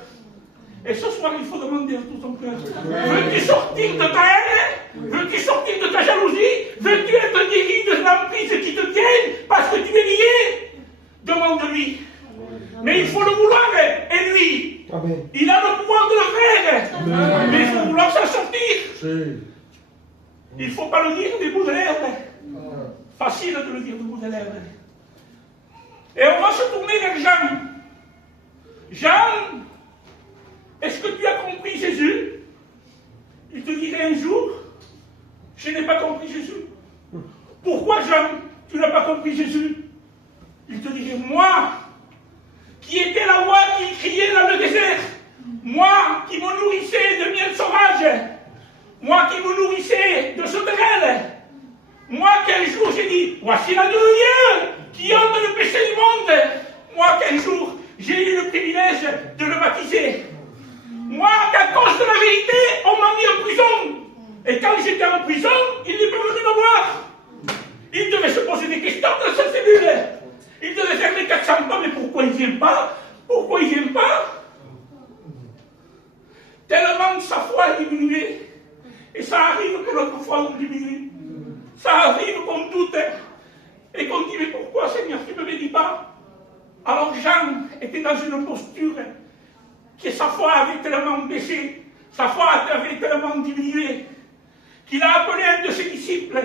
et ce soir il faut demander de tout son cœur, veux-tu sortir de ta haine? Veux-tu sortir de ta jalousie? Veux-tu être guéri de l'emprise qui te tient parce que tu es lié? Demande-lui. Mais il faut le vouloir, et lui, il a le pouvoir de le faire. Mais il faut vouloir s'en sortir. Il ne faut pas le dire des bouts de lèvres. Facile de le dire du bout des lèvres. Et on va se tourner vers Jean. Jean, est-ce que tu as compris Jésus? Il te dirait un jour, je n'ai pas compris Jésus. Pourquoi Jean, tu n'as pas compris Jésus? Il te dirait, moi, qui étais la voix qui criait dans le désert, moi qui me nourrissais de miel sauvage, moi qui me nourrissais de sauterelles, moi qu'un jour j'ai dit, voici l'agneau de Dieu qui ôte le péché du monde. Moi qu'un jour j'ai eu le privilège de le baptiser. Moi qu'à cause de la vérité, on m'a mis en prison. Et quand j'étais en prison, il n'est pas venu me voir. Il devait se poser des questions dans sa cellule. Il devait faire les 400 pas, mais pourquoi il ne vient pas? Pourquoi il ne vient pas? Tellement sa foi a diminué. Et ça arrive que notre foi diminue. Ça arrive qu'on doute et qu'on dit, mais pourquoi Seigneur, tu ne me bénis pas? Alors Jean était dans une posture que sa foi avait tellement baissé, sa foi avait tellement diminué, qu'il a appelé un de ses disciples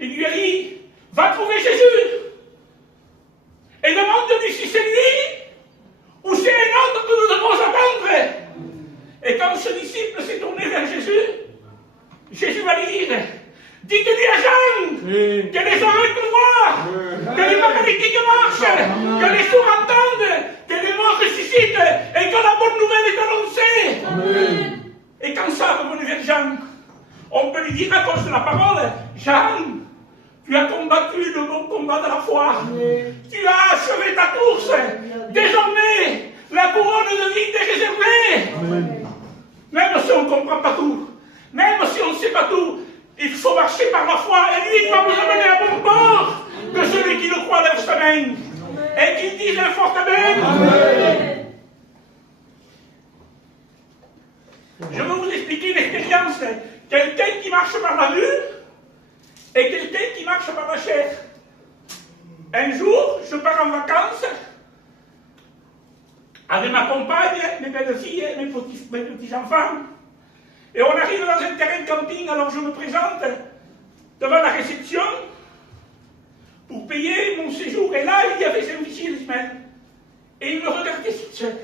et lui a dit, va trouver Jésus et demande-lui si c'est lui ou c'est un autre que nous devons attendre. Et quand ce disciple s'est tourné vers Jésus, Jésus va lui dire, dites-lui à Jean que les aveugles voient, que les paralytiques marchent, que les sourds entendent, que les morts ressuscitent et que la bonne nouvelle est annoncée. Et quand ça va revenir vers Jean, on peut lui dire à cause de la parole, Jean, tu as combattu le bon combat de la foi, tu as achevé ta course, désormais la couronne de vie t'est réservée. Même si on ne comprend pas tout, même si on ne sait pas tout, il faut marcher par la foi et lui il va vous amener à bon port. Que celui qui le croit lève sa main et qu'il dise un fort amen. différence. Quelqu'un qui marche par la vue et quelqu'un qui marche par la chair. Un jour, je pars en vacances avec ma compagne, mes belles-filles, mes petits-enfants. Et on arrive dans un terrain de camping, alors je me présente devant la réception pour payer mon séjour. Et là, il y avait un officier de semaine. Et il me regardait seul.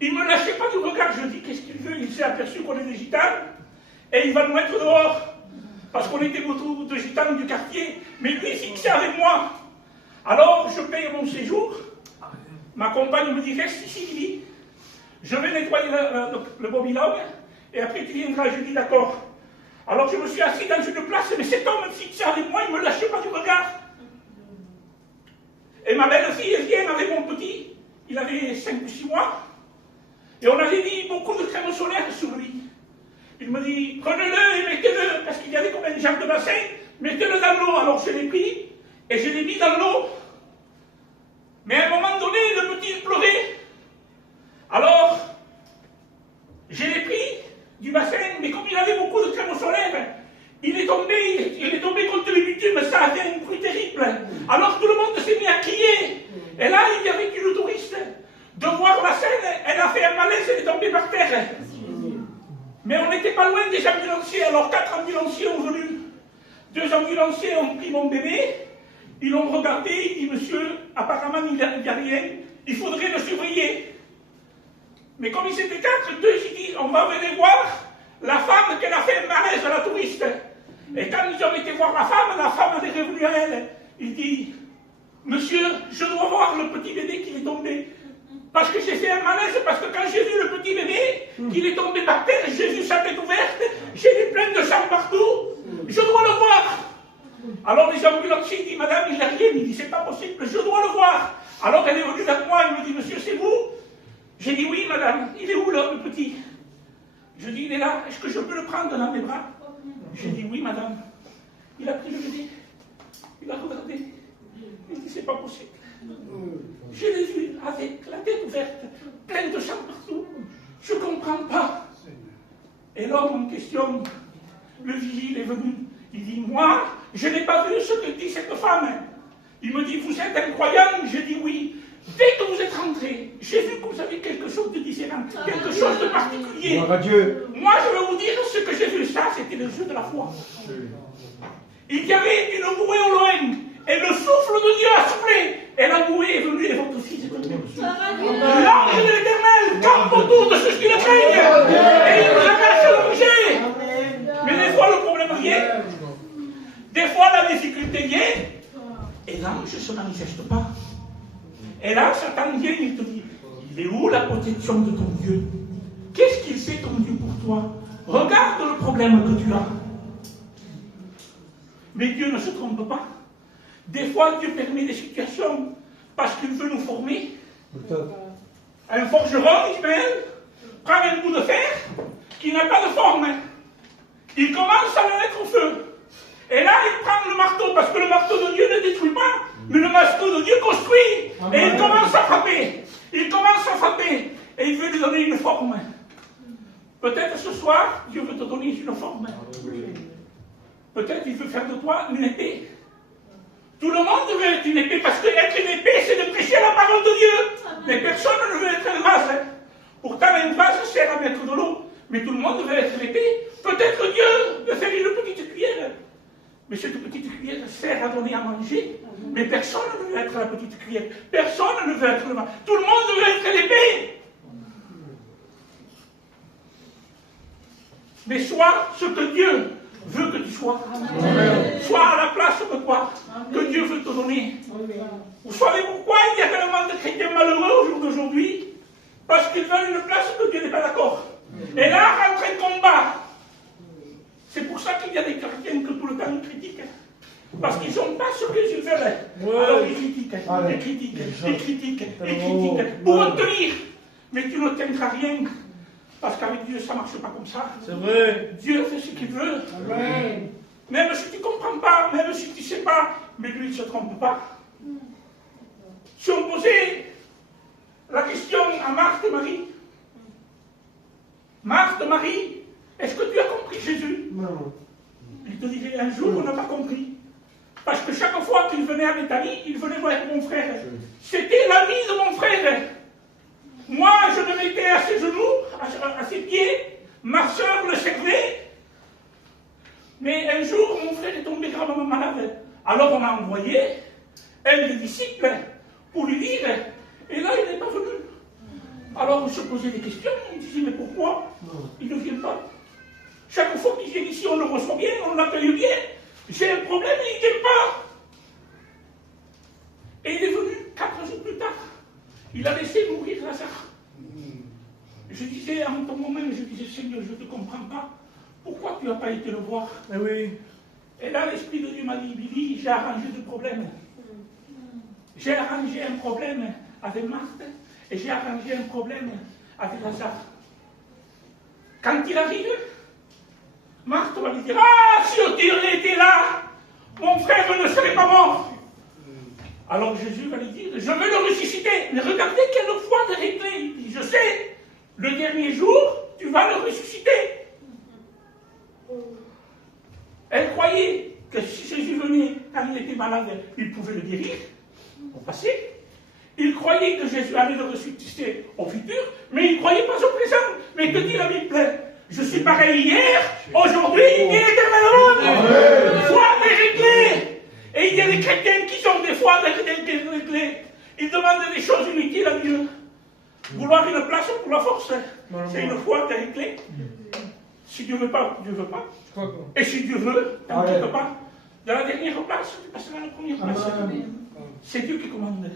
Il ne me lâchait pas du regard. Je dis, qu'est-ce qu'il veut? Il s'est aperçu qu'on est des gitanes. Et il va nous mettre dehors. Parce qu'on était beaucoup de gitanes du quartier. Mais lui, fixé avec moi. Alors, je paye mon séjour. Ma compagne me dit, reste ici, Lily. Je vais nettoyer le mobil-homme. Et après, tu viendras. Je dis, d'accord. Alors, je me suis assis dans une place. Mais cet homme fixé avec moi, il ne me lâchait pas du regard. Et ma belle-fille, elle vient avec mon petit. Il avait 5 ou 6 mois. Et on avait mis beaucoup de crème solaire sur lui. Il me dit, prenez-le et mettez-le, parce qu'il y avait comme un genre de bassin, mettez-le dans l'eau. Alors je l'ai pris et je l'ai mis dans l'eau. Mais à un moment donné, le petit il pleurait. Alors, je l'ai pris du bassin, mais comme il avait beaucoup de crème solaire, il est tombé contre le bitume, ça a fait un bruit terrible. Alors tout le monde s'est mis à crier. Et là, il y avait une touriste. De voir la scène, elle a fait un malaise, elle est tombée par terre. Mais on n'était pas loin des ambulanciers, alors 4 ambulanciers ont venu. 2 ambulanciers ont pris mon bébé, ils l'ont regardé, ils disent, monsieur, apparemment il n'y a rien, il faudrait le surveiller. Mais comme ils étaient 4, 2 ils disent, on va venir voir la femme qu'elle a fait un malaise à la touriste. Et quand ils ont été voir la femme est revenue à elle. Il dit, monsieur, je dois voir le petit bébé qui est tombé. Parce que j'ai fait un malaise, parce que quand j'ai vu le petit bébé, qu'il est tombé par terre, j'ai vu sa tête ouverte, j'ai vu plein de sang partout, je dois le voir. Alors les ambulanciers disent, madame, il n'y a rien, il dit, c'est pas possible, je dois le voir. Alors elle est venue vers moi, elle me dit, monsieur, c'est vous? J'ai dit, oui, madame, il est où là, le petit? Je dis, il est là, est-ce que je peux le prendre dans mes bras? J'ai dit, oui, madame. Il a pris le bébé, il a regardé, il dit, c'est pas possible. Je l'ai vu avec la tête ouverte, pleine de sang partout. Je ne comprends pas. Et l'homme en question, le vigile est venu. Il dit, moi, je n'ai pas vu ce que dit cette femme. Il me dit, vous êtes incroyable? Je dis oui. Dès que vous êtes rentré, j'ai vu que vous avez quelque chose de différent, quelque chose de particulier. Moi, je vais vous dire ce que j'ai vu. Ça, c'était le jeu de la foi. Il y avait une bouée au loin. Et le souffle de Dieu a soufflé. Et la bouée est venue et votre fils est tombé. L'ange de l'Éternel campe autour de ceux qui le craignent. Et il nous arrache le rejet. Mais des fois, le problème vient. Des fois, la difficulté vient. Et l'ange ne se manifeste pas. Et là, Satan vient, il te dit, il est où la protection de ton Dieu? Qu'est-ce qu'il fait ton Dieu pour toi? Regarde le problème que tu as. Mais Dieu ne se trompe pas. Des fois, Dieu permet des situations parce qu'il veut nous former. Un forgeron, Ismaël, prend un bout de fer qui n'a pas de forme. Il commence à le mettre au feu. Et là, il prend le marteau, parce que le marteau de Dieu ne détruit pas, mais le marteau de Dieu construit. Et il commence à frapper. Il commence à frapper. Et il veut lui donner une forme. Peut-être ce soir, Dieu veut te donner une forme. Peut-être il veut faire de toi une épée. Tout le monde veut être une épée, parce qu'être une épée, c'est de prêcher la parole de Dieu. Mais personne ne veut être un vase. Pourtant, un vase sert à mettre de l'eau. Mais tout le monde veut être l'épée. Peut-être que Dieu veut faire une petite cuillère. Mais cette petite cuillère sert à donner à manger. Mais personne ne veut être la petite cuillère. Personne ne veut être le vase. Tout le monde veut être l'épée. Mais sois ce que Dieu veut que tu sois. Amen. Sois à la place de toi que Dieu veut te donner. Vous savez pourquoi il y a tellement de chrétiens malheureux au jour d'aujourd'hui? Parce qu'ils veulent une place que Dieu n'est pas d'accord. Et là rentre un combat. C'est pour ça qu'il y a des chrétiens que tout le temps ils critiquent. Parce qu'ils n'ont pas ce que Dieu veut. Alors ils critiquent, ils critiquent, ils critiquent, ils critiquent pour obtenir. Mais tu ne tiendras rien. Parce qu'avec Dieu, ça ne marche pas comme ça. C'est vrai. Dieu fait ce qu'il veut. Amen. Même si tu ne comprends pas, même si tu ne sais pas, mais lui, il ne se trompe pas. Si on posait la question à Marthe Marie, Marthe Marie, est-ce que tu as compris Il te dirait, un jour, on n'a pas compris. Parce que chaque fois qu'il venait à Bethanie, il venait voir mon frère. C'était l'ami de mon frère. Moi, je me mettais à ses genoux, à ses pieds. Ma soeur le servait. Mais un jour, mon frère est tombé gravement malade. Alors on a envoyé un des disciples pour lui dire, et là, il n'est pas venu. Alors on se posait des questions, on disait, mais pourquoi il ne vient pas? Chaque fois qu'il vient ici, on le reçoit bien, on l'accueille bien. J'ai un problème, il ne vient pas. Et il est venu 4 jours plus tard. Il a laissé mourir Lazare. Je disais, en ton moment, je disais, Seigneur, je ne te comprends pas. Pourquoi tu n'as pas été le voir? Oui. Et là, l'Esprit de Dieu m'a dit, Billy, j'ai arrangé deux problèmes. J'ai arrangé un problème avec Marthe et j'ai arrangé un problème avec Lazare. Quand il arrive, Marthe va lui dire, ah, si tu étais là, mon frère ne serait pas mort. Alors Jésus va lui dire, je veux le ressusciter. Mais regardez quelle foi de réglée. Il dit, je sais, le dernier jour, tu vas le ressusciter. Elle croyait que si Jésus venait quand il était malade, il pouvait le guérir au passé. Il croyait que Jésus allait le ressusciter au futur, mais il ne croyait pas au présent. Mais que dit la Bible? Je suis pareil hier, aujourd'hui et éternellement. Foi déréglée. Et il y a des chrétiens qui sont des fois déréglés. Ils demandent des choses inutiles à Dieu. Vouloir une place pour la force, c'est une foi déréglée. Si Dieu ne veut pas, Dieu ne veut pas. Et si Dieu veut, t'inquiète pas. Dans la dernière place, tu passeras à la première place. C'est Dieu qui commande.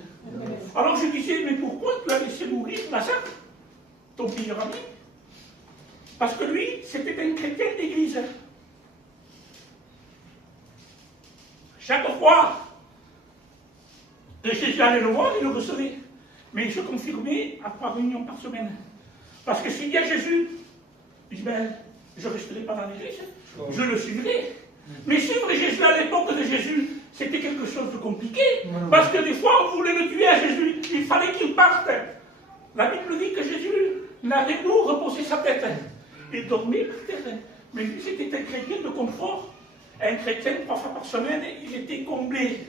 Alors je disais, mais pourquoi tu as laissé mourir Lazare, ton meilleur ami? Parce que lui, c'était un chrétien d'église. Chaque fois que Jésus allait le voir, il le recevait. Mais il se confirmait à 3 réunions par semaine. Parce que s'il dit à Jésus, il dit, ben, je ne resterai pas dans l'église, je le suivrai. Mais suivre Jésus à l'époque de Jésus, c'était quelque chose de compliqué. Parce que des fois, on voulait le tuer à Jésus, il fallait qu'il parte. La Bible dit que Jésus n'avait où reposer sa tête. Il dormait par terre. Mais lui, c'était un chrétien de confort. Un chrétien, 3 fois par semaine, il était comblé.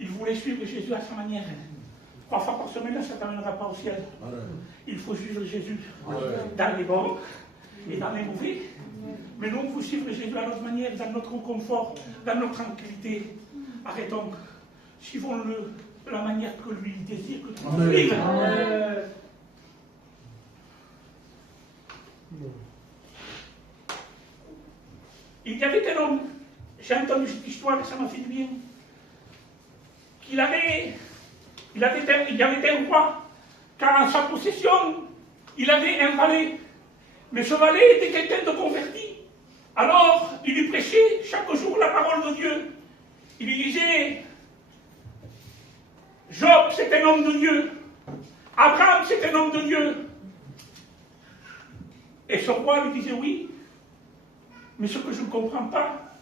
Il voulait suivre Jésus à sa manière. 3 fois par semaine, ça ne t'amènera pas au ciel. Il faut suivre Jésus dans les bons et dans les mauvais. Mais nous, il faut suivre Jésus à notre manière, dans notre confort, dans notre tranquillité. Arrêtons. Suivons-le de la manière que lui désire que tu suives. Il y avait un homme, j'ai entendu cette histoire, ça m'a fait du bien, qu'il avait un roi, car en sa possession, il avait un valet. Mais ce valet était quelqu'un de converti. Alors, il lui prêchait chaque jour la parole de Dieu. Il lui disait, Job, c'est un homme de Dieu. Abraham, c'est un homme de Dieu. Et ce roi lui disait, oui, mais ce que je ne comprends pas,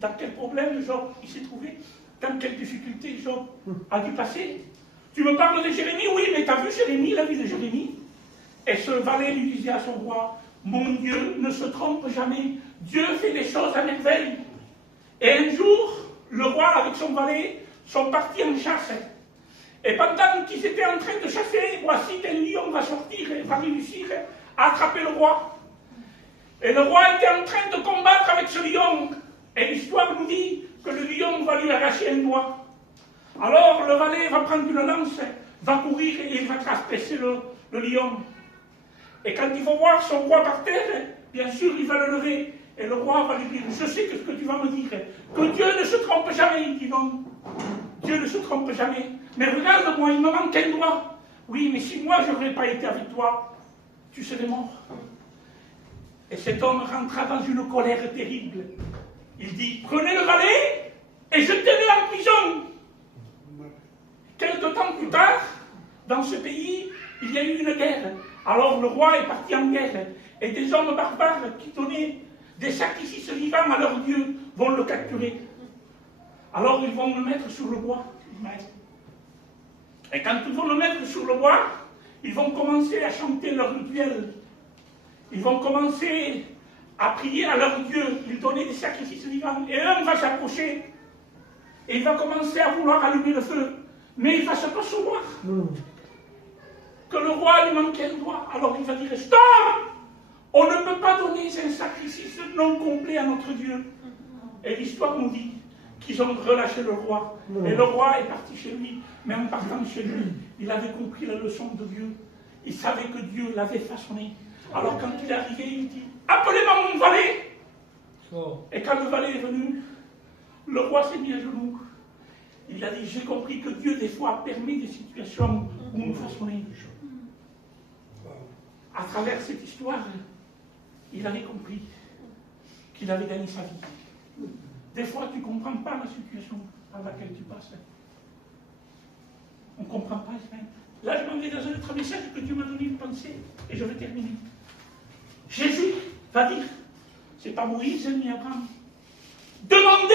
dans quel problème Job il s'est trouvé, dans quelle difficulté Job a dû passer. Tu me parles de Jérémie, oui, mais tu as vu Jérémie, la vie de Jérémie? Et ce valet lui disait à son roi, mon Dieu ne se trompe jamais, Dieu fait des choses à merveille. Et un jour, le roi avec son valet sont partis en chasse. Et pendant qu'ils étaient en train de chasser, voici qu'un lion va sortir et va réussir à attraper le roi. Et le roi était en train de combattre avec ce lion. Et l'histoire nous dit que le lion va lui arracher un doigt. Alors le valet va prendre une lance, va courir et il va trespasser le lion. Et quand il va voir son roi par terre, bien sûr il va le lever. Et le roi va lui dire, je sais que ce que tu vas me dire, que Dieu ne se trompe jamais. Il dit non, Dieu ne se trompe jamais. Mais regarde-moi, il me manque un doigt. Oui, mais si moi je n'aurais pas été avec toi, tu serais mort. Et cet homme rentra dans une colère terrible. Il dit, prenez le valet et jetez-le en prison. Quelque temps plus tard, dans ce pays, il y a eu une guerre. Alors le roi est parti en guerre. Et des hommes barbares qui donnaient des sacrifices vivants à leur Dieu vont le capturer. Alors ils vont le mettre sur le bois. Et quand ils vont le mettre sur le bois, ils vont commencer à chanter leur rituel. Ils vont commencer à prier à leur Dieu. Ils donnaient des sacrifices vivants. Et l'homme va s'approcher. Et il va commencer à vouloir allumer le feu. Mais il va s'apercevoir que le roi lui manquait un doigt. Alors il va dire, stop! On ne peut pas donner un sacrifice non complet à notre Dieu. Et l'histoire nous dit qu'ils ont relâché le roi. Et le roi est parti chez lui. Mais en partant chez lui, il avait compris la leçon de Dieu. Il savait que Dieu l'avait façonné. Alors quand il est arrivé, il dit, appelez-moi mon valet. Et quand le valet est venu, le roi s'est mis à genoux. Il a dit, j'ai compris que Dieu des fois permet des situations où nous façonnons. À travers cette histoire, il avait compris qu'il avait gagné sa vie. Des fois, tu ne comprends pas la situation à laquelle tu passes. On ne comprend pas. Là, je m'en vais dans un autre message que Dieu m'a donné de penser, et je vais terminer. Jésus va dire, c'est pas Moïse ni Abraham, demandez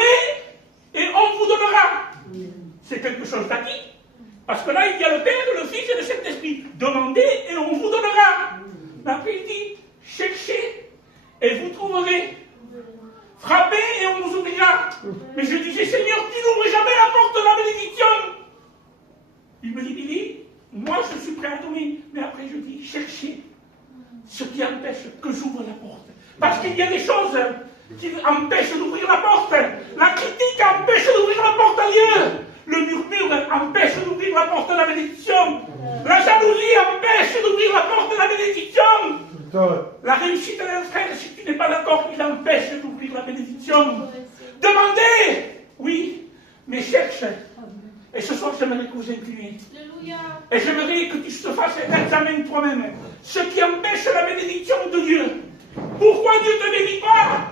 et on vous donnera. C'est quelque chose d'acquis. Parce que là, il y a le Père, le Fils et le Saint-Esprit. Demandez et on vous donnera. Mais après, il dit, cherchez et vous trouverez. Frappez et on vous ouvrira. Mais je disais, Seigneur, tu n'ouvres jamais la porte de la bénédiction. Il me dit, Billy, moi je suis prêt à donner. Mais après, je dis, cherchez ce qui empêche que j'ouvre la porte. Parce qu'il y a des choses qui empêchent d'ouvrir la porte. La critique empêche d'ouvrir la porte à Dieu. Le murmure empêche d'ouvrir la porte de la bénédiction. La jalousie empêche d'ouvrir la porte de la bénédiction. La réussite d'un frère, si tu n'es pas d'accord, il empêche d'ouvrir la bénédiction. Demandez, oui, mais cherche. Et ce soir, j'aimerais que vous incliniez. Et j'aimerais que tu te fasses un examen toi-même. Ce qui empêche la bénédiction de Dieu. Pourquoi Dieu ne te bénit pas?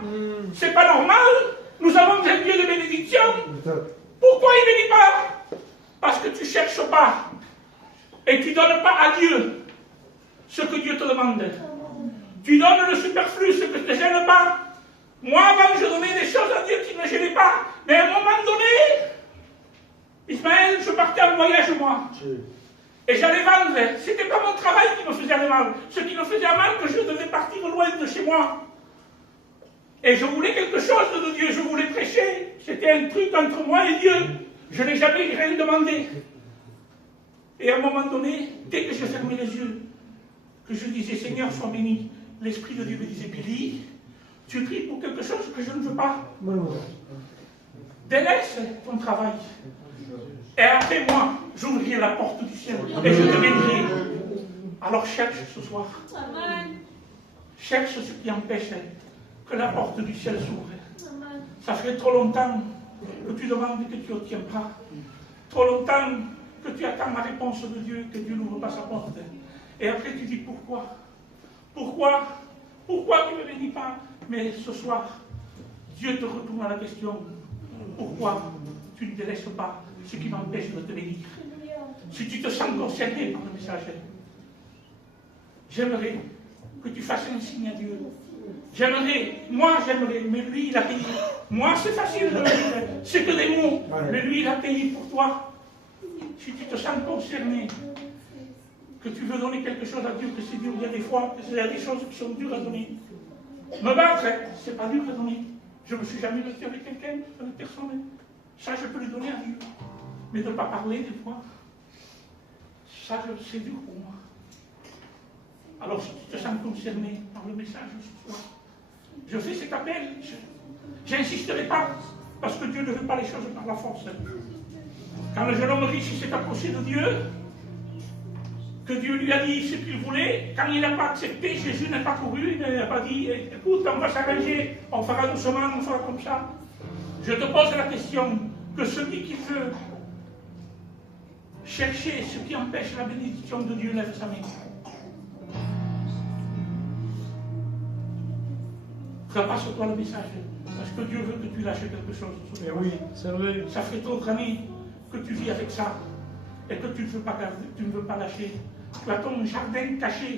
C'est pas normal. Nous avons un Dieu de bénédiction. Pourquoi il ne bénit pas? Parce que tu ne cherches pas. Et tu ne donnes pas à Dieu ce que Dieu te demande. Tu donnes le superflu, ce que ne te gêne pas. Moi, avant, je donnais des choses à Dieu qui ne me gênaient pas. Mais à un moment donné, Ismaël, je partais en voyage, moi. Et j'allais vendre. Ce n'était pas mon travail qui me faisait mal. Ce qui me faisait mal, que je devais partir loin de chez moi. Et je voulais quelque chose de Dieu. Je voulais prêcher. C'était un truc entre moi et Dieu. Je n'ai jamais rien demandé. Et à un moment donné, dès que je fermais les yeux, que je disais, Seigneur, sois béni, l'Esprit de Dieu me disait, Billy, tu pries pour quelque chose que je ne veux pas. Délaisse ton travail. Et après moi, j'ouvrirai la porte du ciel et je te bénirai. Alors cherche ce soir. Cherche ce qui empêche que la porte du ciel s'ouvre. Ça fait trop longtemps que tu demandes et que tu n'obtiens pas. Trop longtemps que tu attends la réponse de Dieu, que Dieu n'ouvre pas sa porte. Et après tu dis pourquoi? Pourquoi tu ne me bénis pas? Mais ce soir, Dieu te retourne à la question. Pourquoi tu ne délaisses pas ce qui m'empêche de te bénir? Si tu te sens concerné par le message, j'aimerais que tu fasses un signe à Dieu. Moi j'aimerais, mais lui il a payé. Moi c'est facile de le dire, c'est que des mots, mais lui il a payé pour toi. Si tu te sens concerné, que tu veux donner quelque chose à Dieu, que c'est dur, il y a des fois, il y a des choses qui sont dures à donner. Me battre, c'est pas dur à donner. Je ne me suis jamais battu avec quelqu'un, avec personne. Ça, je peux lui donner à Dieu. Mais de ne pas parler des fois, ça, c'est dur pour moi. Alors, si tu te sens concerné par le message ce soir, je fais cet appel. J'insisterai pas, parce que Dieu ne veut pas les choses par la force. Quand le jeune homme riche s'est approché de Dieu, que Dieu lui a dit ce qu'il voulait, quand il n'a pas accepté, Jésus n'a pas couru, il n'a pas dit, écoute, on va s'arranger, on fera doucement, on fera comme ça. Je te pose la question, que celui qui veut chercher ce qui empêche la bénédiction de Dieu lève sa main. Repasse-toi le message, parce que Dieu veut que tu lâches quelque chose. Oui, c'est vrai. Ça fait trop d'années que tu vis avec ça, et que tu ne veux pas garder, tu ne veux pas lâcher. Tu as ton jardin caché.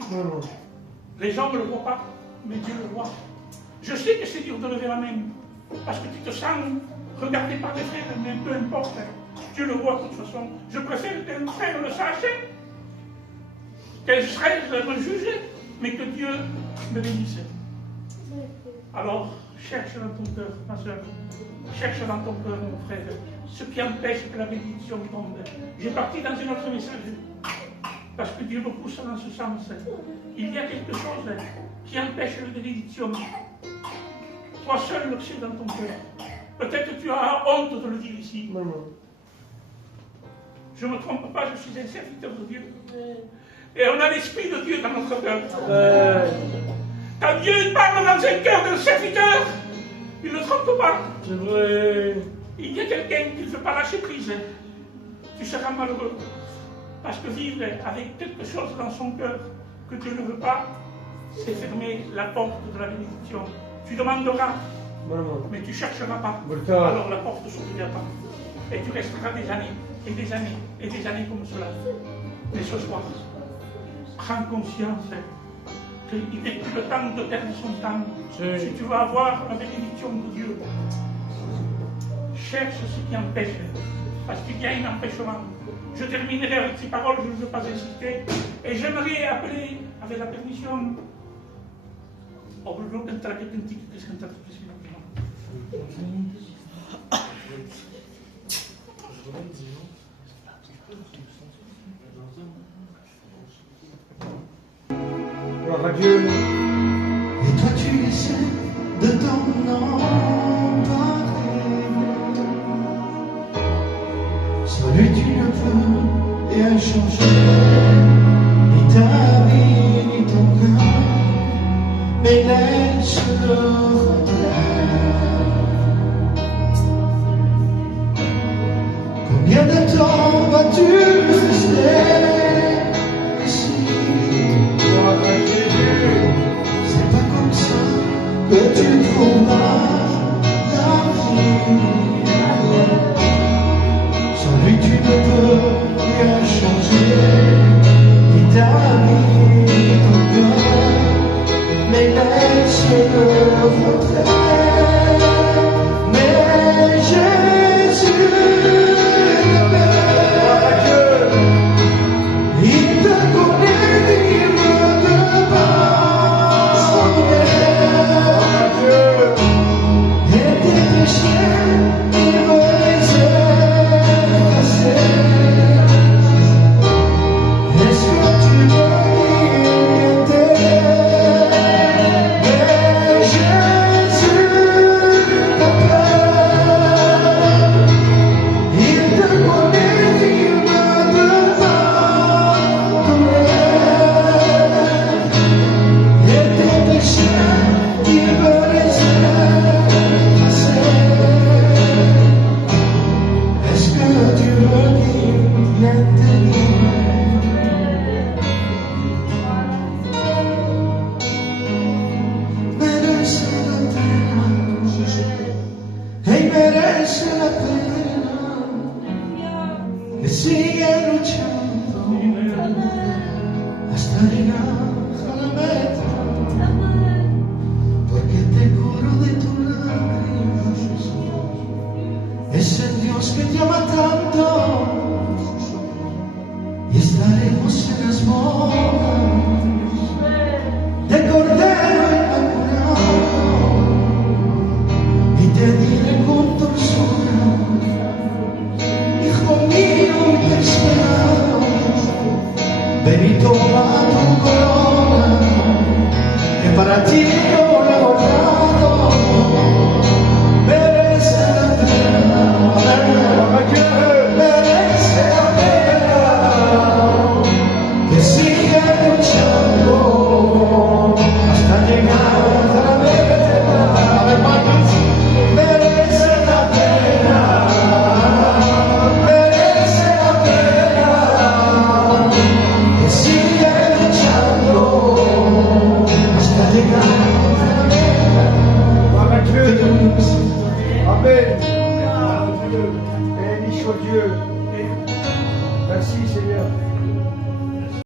Les gens ne le voient pas, mais Dieu le voit. Je sais que c'est dur de lever la main, parce que tu te sens regardé par les frères, mais peu importe. Dieu le voit de toute façon. Je préfère qu'un frère le sache, qu'un frère me juge, mais que Dieu me bénisse. Alors, cherche dans ton cœur, ma soeur, cherche dans ton cœur, mon frère, ce qui empêche que la bénédiction tombe. J'ai parti dans un autre message, parce que Dieu me pousse dans ce sens. Il y a quelque chose qui empêche la bénédiction. Toi seul le sais dans ton cœur. Peut-être que tu as honte de le dire ici. Je ne me trompe pas, je suis un serviteur de Dieu. Et on a l'Esprit de Dieu dans notre cœur. Quand Dieu parle dans un cœur d'un serviteur, il ne trompe pas. C'est vrai. Il y a quelqu'un qui ne veut pas lâcher prise. Tu seras malheureux. Parce que vivre avec quelque chose dans son cœur que Dieu ne veut pas, c'est fermer la porte de la bénédiction. Tu demanderas, mais tu ne chercheras pas. Alors la porte ne s'ouvrira pas. Et tu resteras des années, et des années, et des années comme cela. Mais ce soir, prends conscience qu'il n'est plus le temps de perdre son temps. Si tu veux avoir la bénédiction de Dieu, cherche ce qui empêche, parce qu'il y a un empêchement. Je terminerai avec ces paroles, je ne veux pas insister, et j'aimerais appeler, avec la permission, au bleu cantar que cantique que cantar que Gloire à Dieu. Et toi tu essaies de t'en emparer. Celui tu ne peux rien changer, ni ta vie, ni ton cœur, mais laisse-le faire. Combien de temps vas-tu rester ici? C'est pas comme ça que tu trouveras la vie. Sans lui tu ne peux rien changer, ni ta vie, ni ton cœur, mais laisse-le rentrer. Mais Jésus il te connaît, il me pardonne. Et tes péchés, il veut les effacer. Est-ce que tu veux t'aider? Mais Jésus t'appelle. Il te connaît, il me pardonne. Et tes péchés, il veut les effacer. Est-ce que tu veux qu'il t'aide? Merece la pena, hey, merece la pena que sigue luchando hasta llegar a la meta, porque te curo de tus lágrimas. Es el Dios que te ama tanto y estaremos en las bodas de Cordero Inmaculado y te diré con dulzura, hijo mío, te espero. Ven y toma tu corona, que para ti yo la he guardado. Merece la pena, merece la pena que siga luchando hasta llegar a la meta. Merece la pena, merece la pena que siga luchando hasta llegar a la meta. Gloire à Dieu. Amen. Béni soit Dieu. Merci Seigneur.